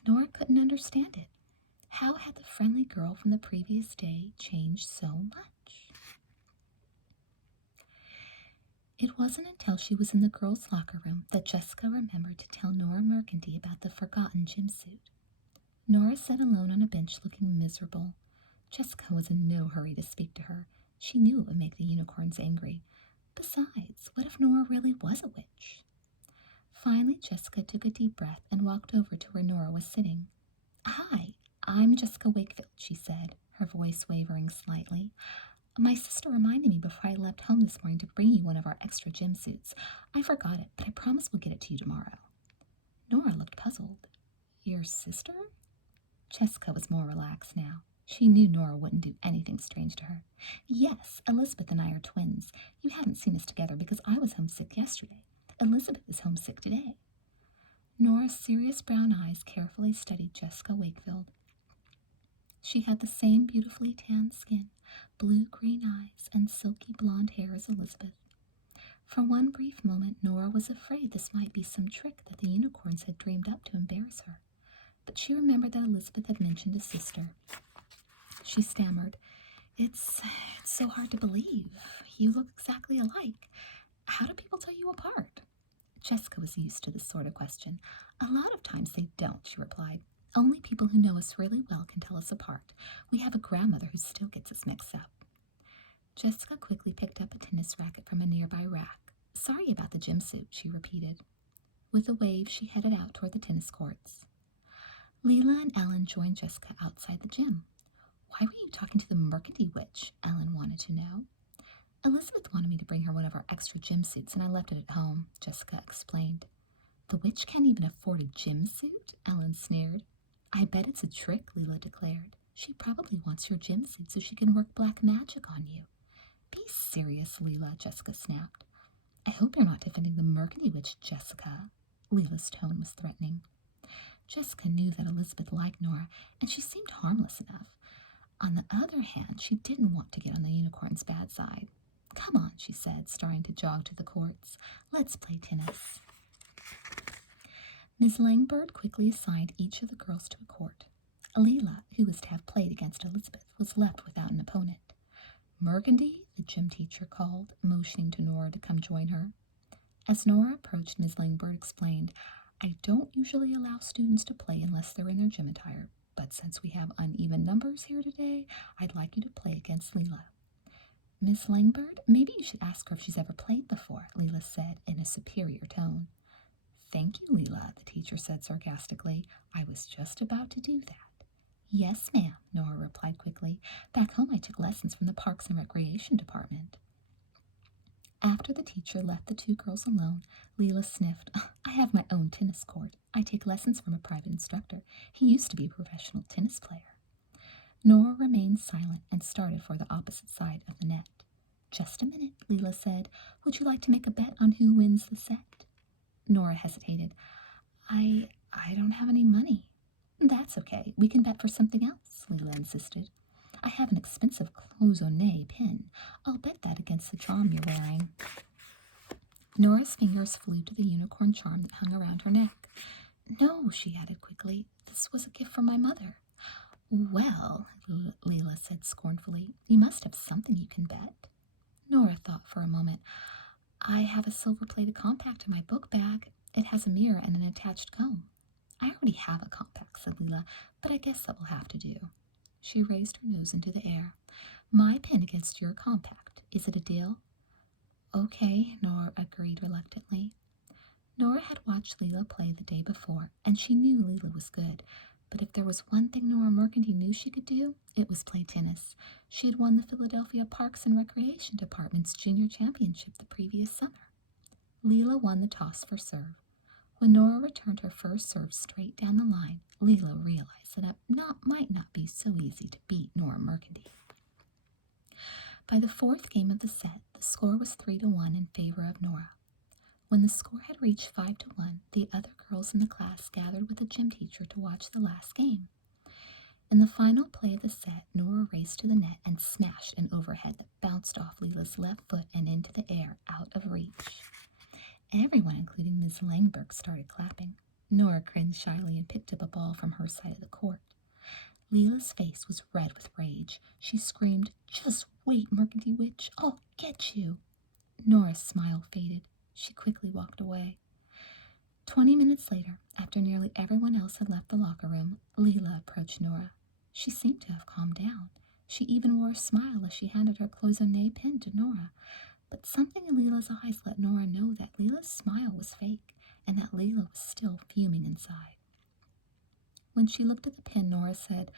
Nora couldn't understand it. How had the friendly girl from the previous day changed so much? It wasn't until she was in the girls' locker room that Jessica remembered to tell Nora Mercanty about the forgotten gym suit. Nora sat alone on a bench looking miserable. Jessica was in no hurry to speak to her. She knew it would make the unicorns angry. Besides, what if Nora really was a witch? Finally, Jessica took a deep breath and walked over to where Nora was sitting. Hi, I'm Jessica Wakefield, she said, her voice wavering slightly. My sister reminded me before I left home this morning to bring you one of our extra gym suits. I forgot it, but I promise we'll get it to you tomorrow. Nora looked puzzled. Your sister? Jessica was more relaxed now. She knew Nora wouldn't do anything strange to her. Yes, Elizabeth and I are twins. You haven't seen us together because I was homesick yesterday. Elizabeth is homesick today. Nora's serious brown eyes carefully studied Jessica Wakefield. She had the same beautifully tanned skin, blue-green eyes, and silky blonde hair as Elizabeth. For one brief moment, Nora was afraid this might be some trick that the unicorns had dreamed up to embarrass her. But she remembered that Elizabeth had mentioned a sister. She stammered, It's so hard to believe. You look exactly alike. How do people tell you apart? Jessica was used to this sort of question. A lot of times they don't, she replied. Only people who know us really well can tell us apart. We have a grandmother who still gets us mixed up. Jessica quickly picked up a tennis racket from a nearby rack. Sorry about the gym suit, she repeated. With a wave, she headed out toward the tennis courts. Leela and Ellen joined Jessica outside the gym. Why were you talking to the Mercanty witch? Ellen wanted to know. Elizabeth wanted me to bring her one of our extra gym suits, and I left it at home, Jessica explained. The witch can't even afford a gym suit? Ellen sneered. I bet it's a trick, Leela declared. She probably wants your gym suit so she can work black magic on you. Be serious, Leela, Jessica snapped. I hope you're not defending the Mercanty witch, Jessica. Leela's tone was threatening. Jessica knew that Elizabeth liked Nora, and she seemed harmless enough. On the other hand, she didn't want to get on the unicorn's bad side. Come on, she said, starting to jog to the courts. Let's play tennis. Miss Langbird quickly assigned each of the girls to a court. Leela, who was to have played against Elizabeth, was left without an opponent. Mercanty, the gym teacher called, motioning to Nora to come join her. As Nora approached, Miss Langbird explained, I don't usually allow students to play unless they're in their gym attire, but since we have uneven numbers here today, I'd like you to play against Leela. Miss Langbird, maybe you should ask her if she's ever played before, Leela said in a superior tone. Thank you, Leela, the teacher said sarcastically. I was just about to do that. Yes, ma'am, Nora replied quickly. Back home I took lessons from the Parks and Recreation Department. After the teacher left the 2 girls alone, Leela sniffed. I have my own tennis court. I take lessons from a private instructor. He used to be a professional tennis player. Nora remained silent and started for the opposite side of the net. Just a minute, Leela said. Would you like to make a bet on who wins the set? Nora hesitated. I don't have any money. That's okay. We can bet for something else, Leela insisted. I have an expensive cloisonne pin. I'll bet that against the charm you're wearing. Nora's fingers flew to the unicorn charm that hung around her neck. No, she added quickly. This was a gift from my mother. Well, Leela said scornfully, you must have something you can bet. Nora thought for a moment. I have a silver-plated compact in my book bag. It has a mirror and an attached comb. I already have a compact, said Leela, but I guess that will have to do. She raised her nose into the air. My pin against your compact. Is it a deal? Okay, Nora agreed reluctantly. Nora had watched Leela play the day before, and she knew Leela was good. But if there was one thing Nora Mercandy knew she could do, it was play tennis. She had won the Philadelphia Parks and Recreation Department's junior championship the previous summer. Leela won the toss for serve. When Nora returned her first serve straight down the line, Leela realized that it might not be so easy to beat Nora Mercandy. By the fourth game of the set, the score was 3-1 in favor of Nora. When the score had reached 5-1, the other girls in the class gathered with the gym teacher to watch the last game. In the final play of the set, Nora raced to the net and smashed an overhead that bounced off Leela's left foot and into the air, out of reach. Everyone, including Miss Langberg, started clapping. Nora grinned shyly and picked up a ball from her side of the court. Leela's face was red with rage. She screamed, "Just wait, Mercandy Witch, I'll get you." Nora's smile faded. She quickly walked away. 20 minutes later, after nearly everyone else had left the locker room, Leela approached Nora. She seemed to have calmed down. She even wore a smile as she handed her cloisonne pin to Nora. But something in Leela's eyes let Nora know that Leela's smile was fake and that Leela was still fuming inside. When she looked at the pin, Nora said,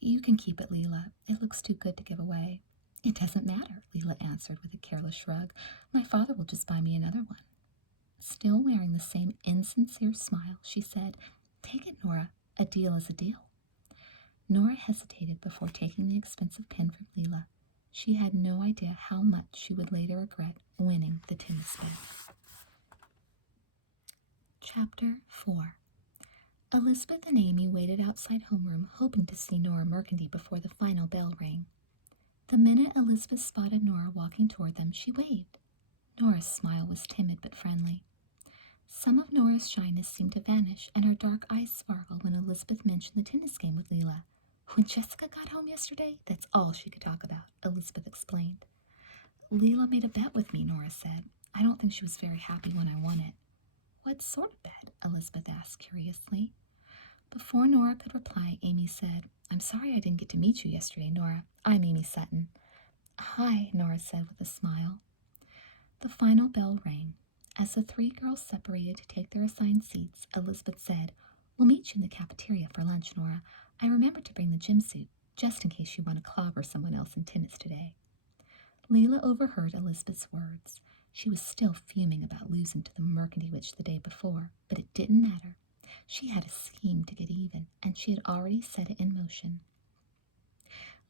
"You can keep it, Leela. It looks too good to give away." "It doesn't matter," Leela answered with a careless shrug. "My father will just buy me another one." Still wearing the same insincere smile, she said, "Take it, Nora. A deal is a deal." Nora hesitated before taking the expensive pin from Leela. She had no idea how much she would later regret winning the tennis bet. Chapter 4. Elizabeth and Amy waited outside homeroom, hoping to see Nora Mercandy before the final bell rang. The minute Elizabeth spotted Nora walking toward them, she waved. Nora's smile was timid but friendly. Some of Nora's shyness seemed to vanish, and her dark eyes sparkled when Elizabeth mentioned the tennis game with Leela. "When Jessica got home yesterday, that's all she could talk about," Elizabeth explained. "Leela made a bet with me," Nora said. "I don't think she was very happy when I won it." "What sort of bet?" Elizabeth asked curiously. Before Nora could reply, Amy said, "I'm sorry I didn't get to meet you yesterday, Nora. I'm Amy Sutton." "Hi," Nora said with a smile. The final bell rang. As the three girls separated to take their assigned seats, Elizabeth said, "We'll meet you in the cafeteria for lunch, Nora. I remembered to bring the gym suit, just in case you want to clobber someone else in tennis today." Leela overheard Elizabeth's words. She was still fuming about losing to the Mercandy Witch the day before, but it didn't matter. She had a scheme to get even, and she had already set it in motion.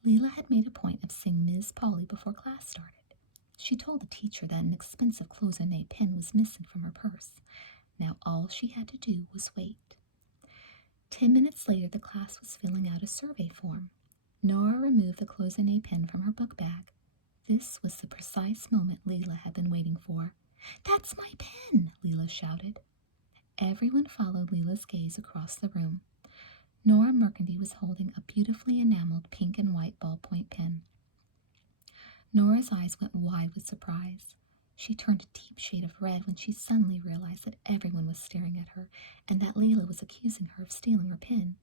Leela had made a point of seeing Ms. Polly before class started. She told the teacher that an expensive cloisonne pin was missing from her purse. Now all she had to do was wait. 10 minutes later, the class was filling out a survey form. Nora removed the cloisonne pin from her book bag. This was the precise moment Leela had been waiting for. "That's my pin!" Leela shouted. Everyone followed Leela's gaze across the room. Nora Mercandy was holding a beautifully enameled pink and white ballpoint pen. Nora's eyes went wide with surprise. She turned a deep shade of red when she suddenly realized that everyone was staring at her and that Leela was accusing her of stealing her pin.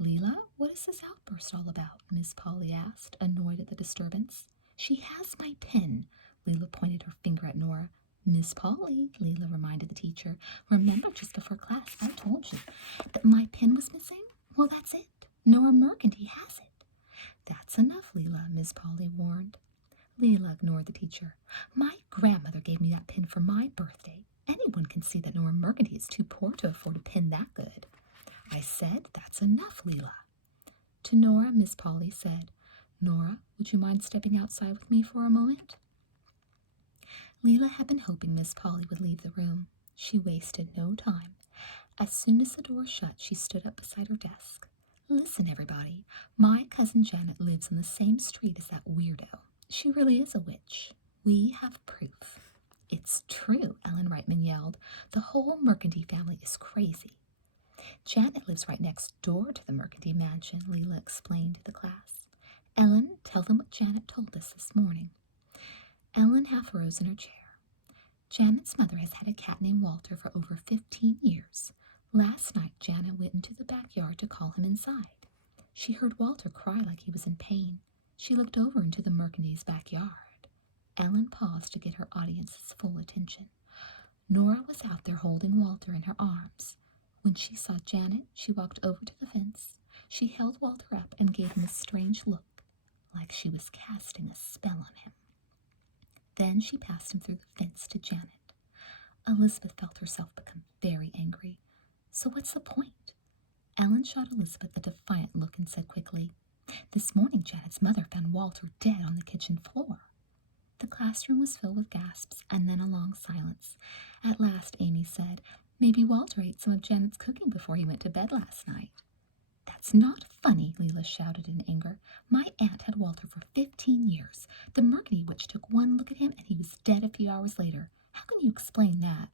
"Leela, what is this outburst all about?" Miss Polly asked, annoyed at the disturbance. "She has my pin." Leela pointed her finger at Nora. "Miss Polly," Leela reminded the teacher, "remember just before class I told you that my pin was missing? Well, that's it. Nora Mercandy has it." "That's enough, Leela," Miss Polly warned. Leela ignored the teacher. "My grandmother gave me that pin for my birthday. Anyone can see that Nora Mercandy is too poor to afford a pin that good." "I said that's enough, Leela." To Nora, Miss Polly said, "Nora, would you mind stepping outside with me for a moment?" Leela had been hoping Miss Polly would leave the room. She wasted no time. As soon as the door shut, she stood up beside her desk. Listen, everybody, my cousin Janet lives on the same street as that weirdo. She really is a witch. We have proof. It's true, Ellen Reitman yelled. The whole Mercandy family is crazy. Janet lives right next door to the Mercandy mansion, Leela explained to the class. Ellen, tell them what Janet told us this morning. Ellen half rose in her chair. Janet's mother has had a cat named Walter for over 15 years. Last night, Janet went into the backyard to call him inside. She heard Walter cry like he was in pain. She looked over into the Mercandy's backyard. Ellen paused to get her audience's full attention. Nora was out there holding Walter in her arms. When she saw Janet, she walked over to the fence. She held Walter up and gave him a strange look, like she was casting a spell on him. Then she passed him through the fence to Janet. Elizabeth felt herself become very angry. So what's the point? Ellen shot Elizabeth a defiant look and said quickly, This morning Janet's mother found Walter dead on the kitchen floor. The classroom was filled with gasps and then a long silence. At last Amy said, Maybe Walter ate some of Janet's cooking before he went to bed last night. That's not funny, Leela shouted in anger. My aunt had Walter for 15 years. The Mercandy witch took one look at him and he was dead a few hours later. How can you explain that?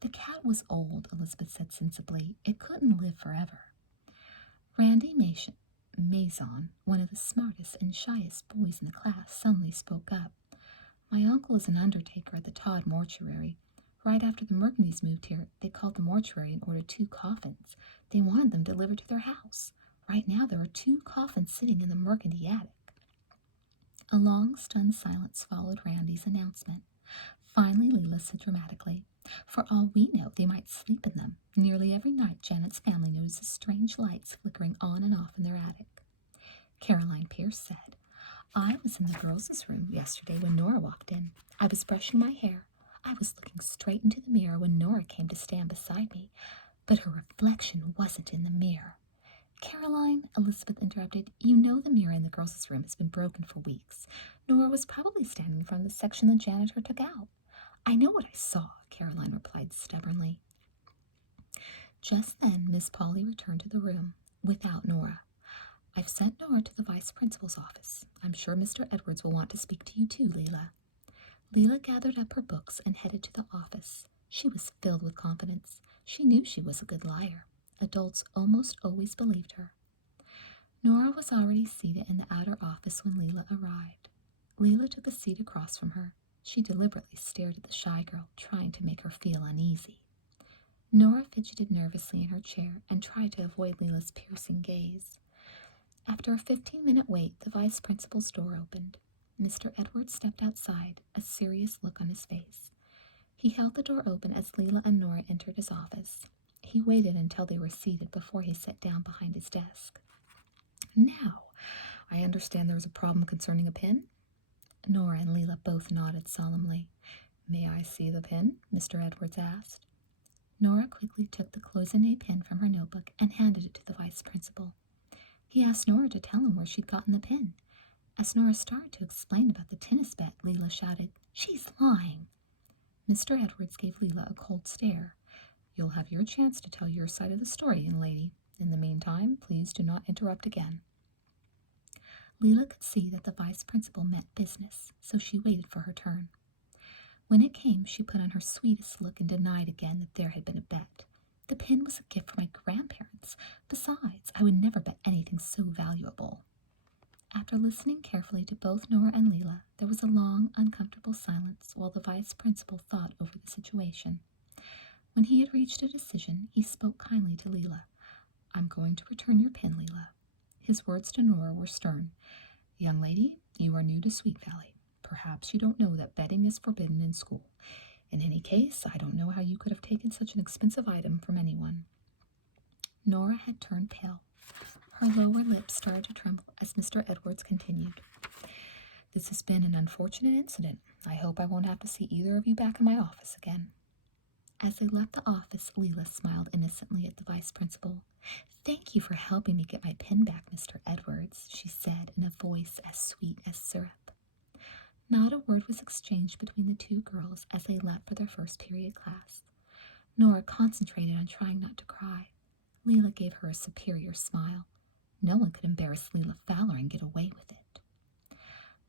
The cat was old, Elizabeth said sensibly. It couldn't live forever. Randy Mason, one of the smartest and shyest boys in the class, suddenly spoke up. My uncle is an undertaker at the Todd mortuary. Right after the Mercandys moved here, they called the mortuary and ordered 2 coffins. They wanted them delivered to their house. Right now there are 2 coffins sitting in the Mercandy attic. A long, stunned silence followed Randy's announcement. Finally, Leela said dramatically, For all we know, they might sleep in them. Nearly every night, Janet's family notices strange lights flickering on and off in their attic. Caroline Pierce said, I was in the girls' room yesterday when Nora walked in. I was brushing my hair. I was looking straight into the mirror when Nora came to stand beside me, but her reflection wasn't in the mirror. Caroline, Elizabeth interrupted, you know the mirror in the girls' room has been broken for weeks. Nora was probably standing in front of the section the janitor took out. I know what I saw, Caroline replied stubbornly. Just then, Miss Polly returned to the room, without Nora. I've sent Nora to the vice principal's office. I'm sure Mr. Edwards will want to speak to you too, Leela. Leela gathered up her books and headed to the office. She was filled with confidence. She knew she was a good liar. Adults almost always believed her. Nora was already seated in the outer office when Leela arrived. Leela took a seat across from her. She deliberately stared at the shy girl, trying to make her feel uneasy. Nora fidgeted nervously in her chair and tried to avoid Leela's piercing gaze. After a 15-minute wait, the vice principal's door opened. Mr. Edwards stepped outside, a serious look on his face. He held the door open as Leela and Nora entered his office. He waited until they were seated before he sat down behind his desk. Now, I understand there was a problem concerning a pin? Nora and Leela both nodded solemnly. May I see the pin? Mr. Edwards asked. Nora quickly took the cloisonne pin from her notebook and handed it to the vice principal. He asked Nora to tell him where she'd gotten the pin. As Nora started to explain about the tennis bet, Leela shouted, She's lying! Mr. Edwards gave Leela a cold stare. You'll have your chance to tell your side of the story, young lady. In the meantime, please do not interrupt again. Leela could see that the vice principal meant business, so she waited for her turn. When it came, she put on her sweetest look and denied again that there had been a bet. The pin was a gift from my grandparents. Besides, I would never bet anything so valuable. After listening carefully to both Nora and Leela, there was a long, uncomfortable silence while the vice principal thought over the situation. When he had reached a decision, he spoke kindly to Leela. I'm going to return your pin, Leela. His words to Nora were stern. Young lady, you are new to Sweet Valley. Perhaps you don't know that betting is forbidden in school. In any case, I don't know how you could have taken such an expensive item from anyone. Nora had turned pale. Her lower lip started to tremble as Mr. Edwards continued. This has been an unfortunate incident. I hope I won't have to see either of you back in my office again. As they left the office, Leela smiled innocently at the vice principal. Thank you for helping me get my pin back, Mr. Edwards, she said in a voice as sweet as syrup. Not a word was exchanged between the two girls as they left for their first period class. Nora concentrated on trying not to cry. Leela gave her a superior smile. No one could embarrass Leila Fowler and get away with it.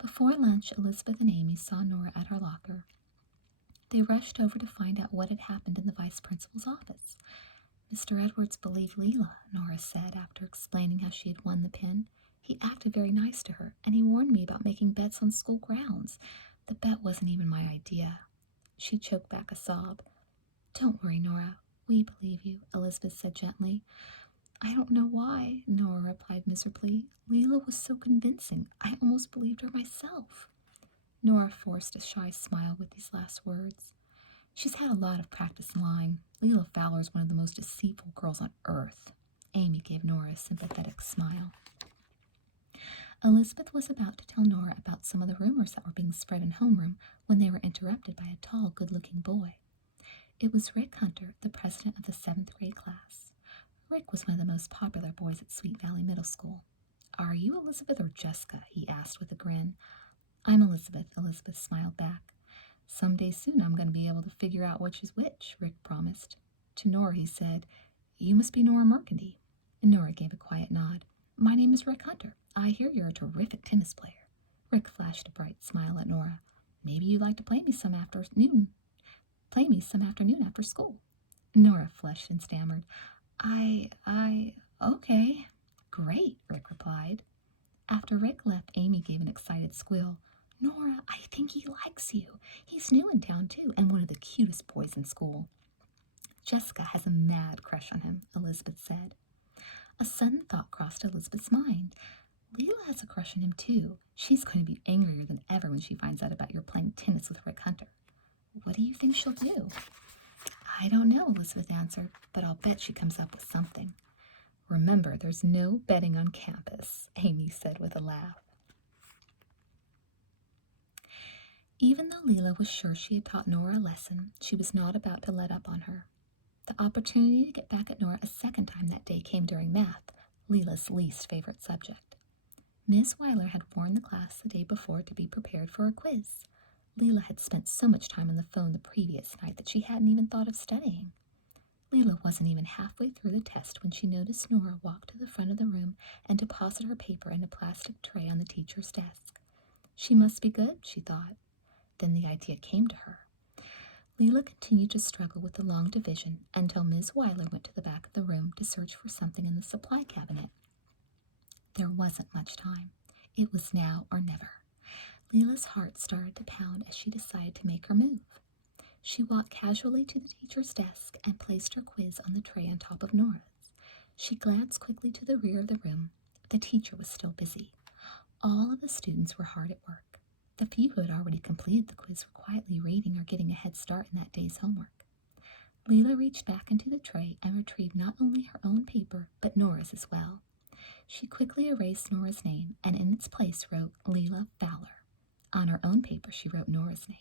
Before lunch, Elizabeth and Amy saw Nora at her locker. They rushed over to find out what had happened in the vice principal's office. Mr. Edwards believed Leila, Nora said after explaining how she had won the pin. He acted very nice to her, and he warned me about making bets on school grounds. The bet wasn't even my idea. She choked back a sob. Don't worry, Nora. We believe you, Elizabeth said gently. I don't know why, Nora replied miserably. Leila was so convincing. I almost believed her myself. Nora forced a shy smile with these last words. She's had a lot of practice lying. Leila Fowler is one of the most deceitful girls on earth. Amy gave Nora a sympathetic smile. Elizabeth was about to tell Nora about some of the rumors that were being spread in homeroom when they were interrupted by a tall, good-looking boy. It was Rick Hunter, the president of the 7th grade class. Rick was one of the most popular boys at Sweet Valley Middle School. Are you Elizabeth or Jessica? He asked with a grin. I'm Elizabeth, Elizabeth smiled back. Someday soon I'm going to be able to figure out which is which, Rick promised. To Nora he said, You must be Nora Mercandy. Nora gave a quiet nod. My name is Rick Hunter. I hear you're a terrific tennis player. Rick flashed a bright smile at Nora. Maybe you'd like to play me some afternoon after school. Nora flushed and stammered. Okay. Great, Rick replied. After Rick left, Amy gave an excited squeal. Nora, I think he likes you. He's new in town, too, and one of the cutest boys in school. Jessica has a mad crush on him, Elizabeth said. A sudden thought crossed Elizabeth's mind. Leila has a crush on him, too. She's going to be angrier than ever when she finds out about your playing tennis with Rick Hunter. What do you think she'll do? I don't know, Elizabeth answered, but I'll bet she comes up with something. Remember, there's no betting on campus, Amy said with a laugh. Even though Leila was sure she had taught Nora a lesson, she was not about to let up on her. The opportunity to get back at Nora a second time that day came during math, Leila's least favorite subject. Miss Weiler had warned the class the day before to be prepared for a quiz. Leila had spent so much time on the phone the previous night that she hadn't even thought of studying. Leila wasn't even halfway through the test when she noticed Nora walk to the front of the room and deposit her paper in a plastic tray on the teacher's desk. She must be good, she thought. Then the idea came to her. Leila continued to struggle with the long division until Ms. Weiler went to the back of the room to search for something in the supply cabinet. There wasn't much time. It was now or never. Leila's heart started to pound as she decided to make her move. She walked casually to the teacher's desk and placed her quiz on the tray on top of Nora's. She glanced quickly to the rear of the room. The teacher was still busy. All of the students were hard at work. The few who had already completed the quiz were quietly reading or getting a head start in that day's homework. Leila reached back into the tray and retrieved not only her own paper, but Nora's as well. She quickly erased Nora's name and in its place wrote Leila Fowler. On her own paper, she wrote Nora's name.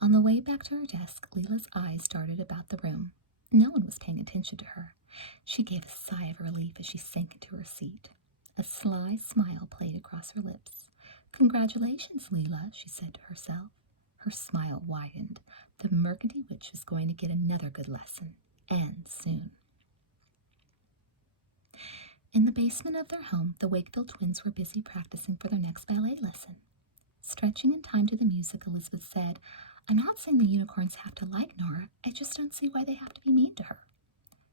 On the way back to her desk, Leila's eyes darted about the room. No one was paying attention to her. She gave a sigh of relief as she sank into her seat. A sly smile played across her lips. Congratulations, Leila, she said to herself. Her smile widened. The Mercandy Witch was going to get another good lesson, and soon. In the basement of their home, the Wakefield twins were busy practicing for their next ballet lesson. Stretching in time to the music, Elizabeth said, I'm not saying the unicorns have to like Nora. I just don't see why they have to be mean to her.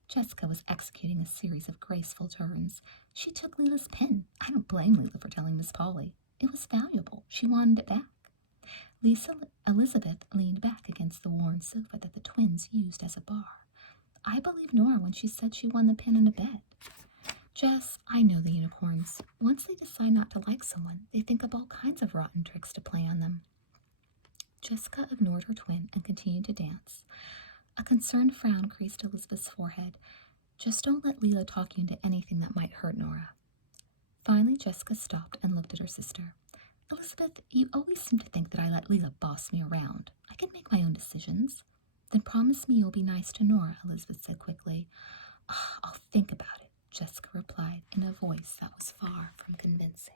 Jessica was executing a series of graceful turns. She took Leila's pin. I don't blame Leila for telling Miss Polly. It was valuable. She wanted it back. Elizabeth leaned back against the worn sofa that the twins used as a bar. I believe Nora when she said she won the pin in a bet. Jess, I know the unicorns. Once they decide not to like someone, they think up all kinds of rotten tricks to play on them. Jessica ignored her twin and continued to dance. A concerned frown creased Elizabeth's forehead. Just don't let Leila talk you into anything that might hurt Nora. Finally, Jessica stopped and looked at her sister. Elizabeth, you always seem to think that I let Leila boss me around. I can make my own decisions. Then promise me you'll be nice to Nora, Elizabeth said quickly. I'll think about it, Jessica replied in a voice that was far from convincing.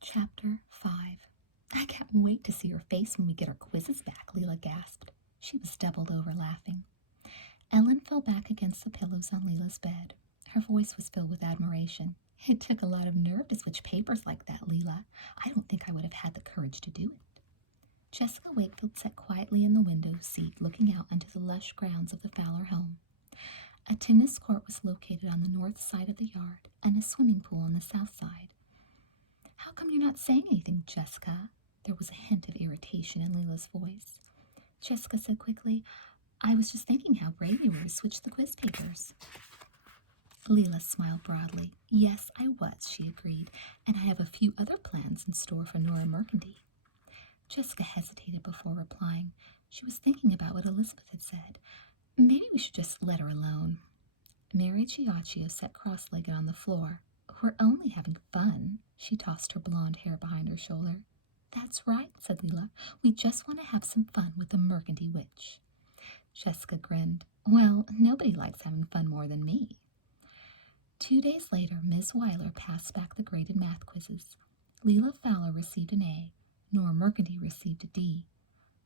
Chapter 5. I can't wait to see her face when we get our quizzes back, Leila gasped. She was doubled over laughing. Ellen fell back against the pillows on Leila's bed. Her voice was filled with admiration. It took a lot of nerve to switch papers like that, Leela. I don't think I would have had the courage to do it. Jessica Wakefield sat quietly in the window seat looking out onto the lush grounds of the Fowler home. A tennis court was located on the north side of the yard and a swimming pool on the south side. How come you're not saying anything, Jessica? There was a hint of irritation in Leela's voice. Jessica said quickly, I was just thinking how brave you were to switch the quiz papers. Leela smiled broadly. Yes, I was, she agreed, and I have a few other plans in store for Nora Mercandy. Jessica hesitated before replying. She was thinking about what Elizabeth had said. Maybe we should just let her alone. Mary Chiaccio sat cross-legged on the floor. We're only having fun. She tossed her blonde hair behind her shoulder. That's right, said Leela. We just want to have some fun with the Mercandy witch. Jessica grinned. Well, nobody likes having fun more than me. 2 days later, Miss Weiler passed back the graded math quizzes. Leela Fowler received an A. Nora Mercandy received a D.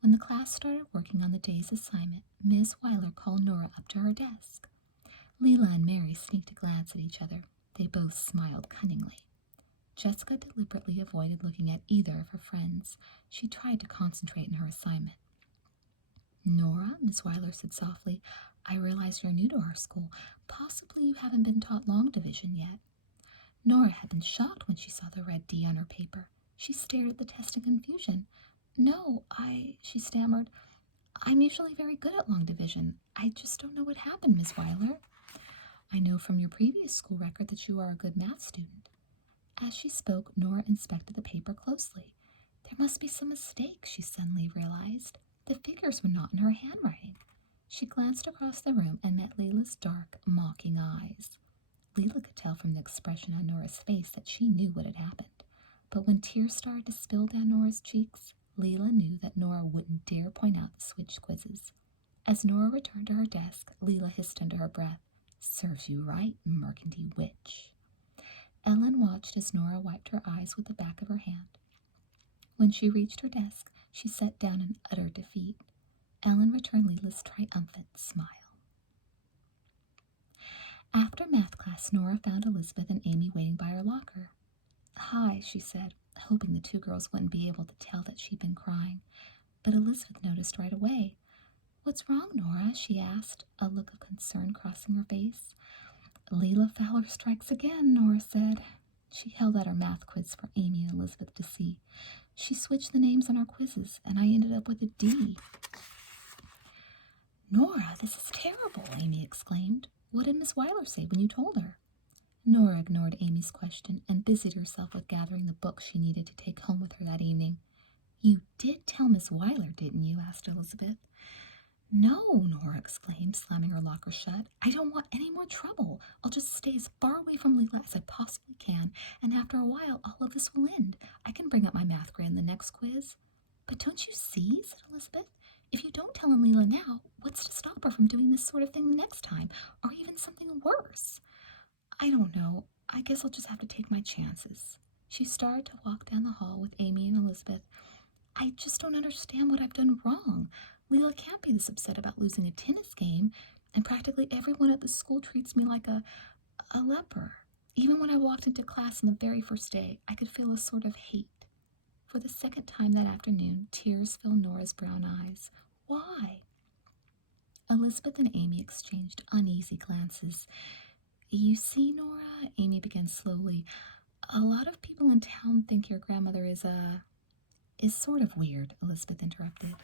When the class started working on the day's assignment, Miss Weiler called Nora up to her desk. Leela and Mary sneaked a glance at each other. They both smiled cunningly. Jessica deliberately avoided looking at either of her friends. She tried to concentrate on her assignment. Nora, Miss Weiler said softly, I realize you're new to our school. Possibly you haven't been taught long division yet. Nora had been shocked when she saw the red D on her paper. She stared at the test in confusion. No, she stammered. I'm usually very good at long division. I just don't know what happened, Miss Weiler. I know from your previous school record that you are a good math student. As she spoke, Nora inspected the paper closely. There must be some mistake, she suddenly realized. The figures were not in her handwriting. She glanced across the room and met Leila's dark, mocking eyes. Leila could tell from the expression on Nora's face that she knew what had happened. But when tears started to spill down Nora's cheeks, Leila knew that Nora wouldn't dare point out the switch quizzes. As Nora returned to her desk, Leila hissed under her breath, Serves you right, Mercandy witch. Ellen watched as Nora wiped her eyes with the back of her hand. When she reached her desk, she sat down in utter defeat. Ellen returned Leila's triumphant smile. After math class, Nora found Elizabeth and Amy waiting by her locker. Hi, she said, hoping the two girls wouldn't be able to tell that she'd been crying. But Elizabeth noticed right away. What's wrong, Nora? She asked, a look of concern crossing her face. Leila Fowler strikes again, Nora said. She held out her math quiz for Amy and Elizabeth to see. She switched the names on our quizzes, and I ended up with a D. Nora, this is terrible, Amy exclaimed. What did Miss Weiler say when you told her? Nora ignored Amy's question and busied herself with gathering the books she needed to take home with her that evening. You did tell Miss Weiler, didn't you? Asked Elizabeth. No, Nora exclaimed, slamming her locker shut. I don't want any more trouble. I'll just stay as far away from Leila as I possibly can, and after a while all of this will end. I can bring up my math grade in the next quiz. But don't you see, said Elizabeth, if you don't tell Leila now, what's to stop her from doing this sort of thing the next time, or even something worse? I don't know. I guess I'll just have to take my chances. She started to walk down the hall with Amy and Elizabeth. I just don't understand what I've done wrong. Leila can't be this upset about losing a tennis game, and practically everyone at the school treats me like a leper. Even when I walked into class on the very first day, I could feel a sort of hate. For the second time that afternoon, tears filled Nora's brown eyes. Why? Elizabeth and Amy exchanged uneasy glances. You see, Nora, Amy began slowly, a lot of people in town think your grandmother is sort of weird, Elizabeth interrupted.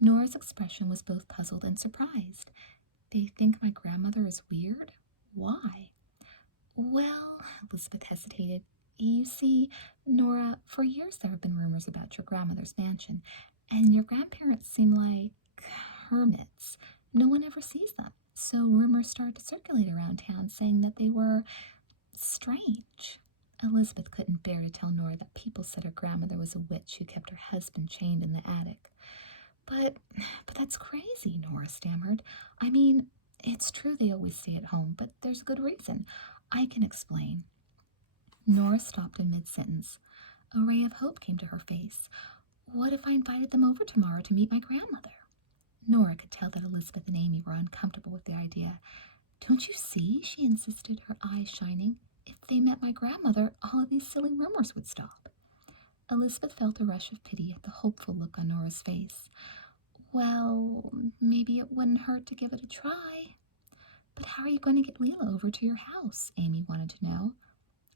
Nora's expression was both puzzled and surprised. They think my grandmother is weird? Why? Well, Elizabeth hesitated. You see, Nora, for years there have been rumors about your grandmother's mansion, and your grandparents seem like hermits. No one ever sees them. So rumors started to circulate around town saying that they were strange. Elizabeth couldn't bear to tell Nora that people said her grandmother was a witch who kept her husband chained in the attic. But that's crazy, Nora stammered. I mean, it's true they always stay at home, but there's a good reason. I can explain. Nora stopped in mid-sentence. A ray of hope came to her face. What if I invited them over tomorrow to meet my grandmother? Nora could tell that Elizabeth and Amy were uncomfortable with the idea. Don't you see? She insisted, her eyes shining. If they met my grandmother, all of these silly rumors would stop. Elizabeth felt a rush of pity at the hopeful look on Nora's face. Well, maybe it wouldn't hurt to give it a try. But how are you going to get Leela over to your house? Amy wanted to know.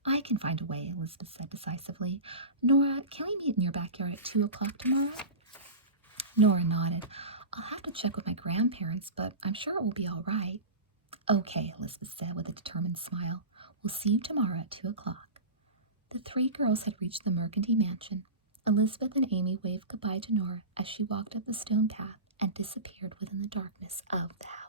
I can find a way, Elizabeth said decisively. Nora, can we meet in your backyard at 2 o'clock tomorrow? Nora nodded. I'll have to check with my grandparents, but I'm sure it will be all right. Okay, Elizabeth said with a determined smile. We'll see you tomorrow at 2 o'clock. The three girls had reached the Mercanty mansion. Elizabeth and Amy waved goodbye to Nora as she walked up the stone path and disappeared within the darkness of the house.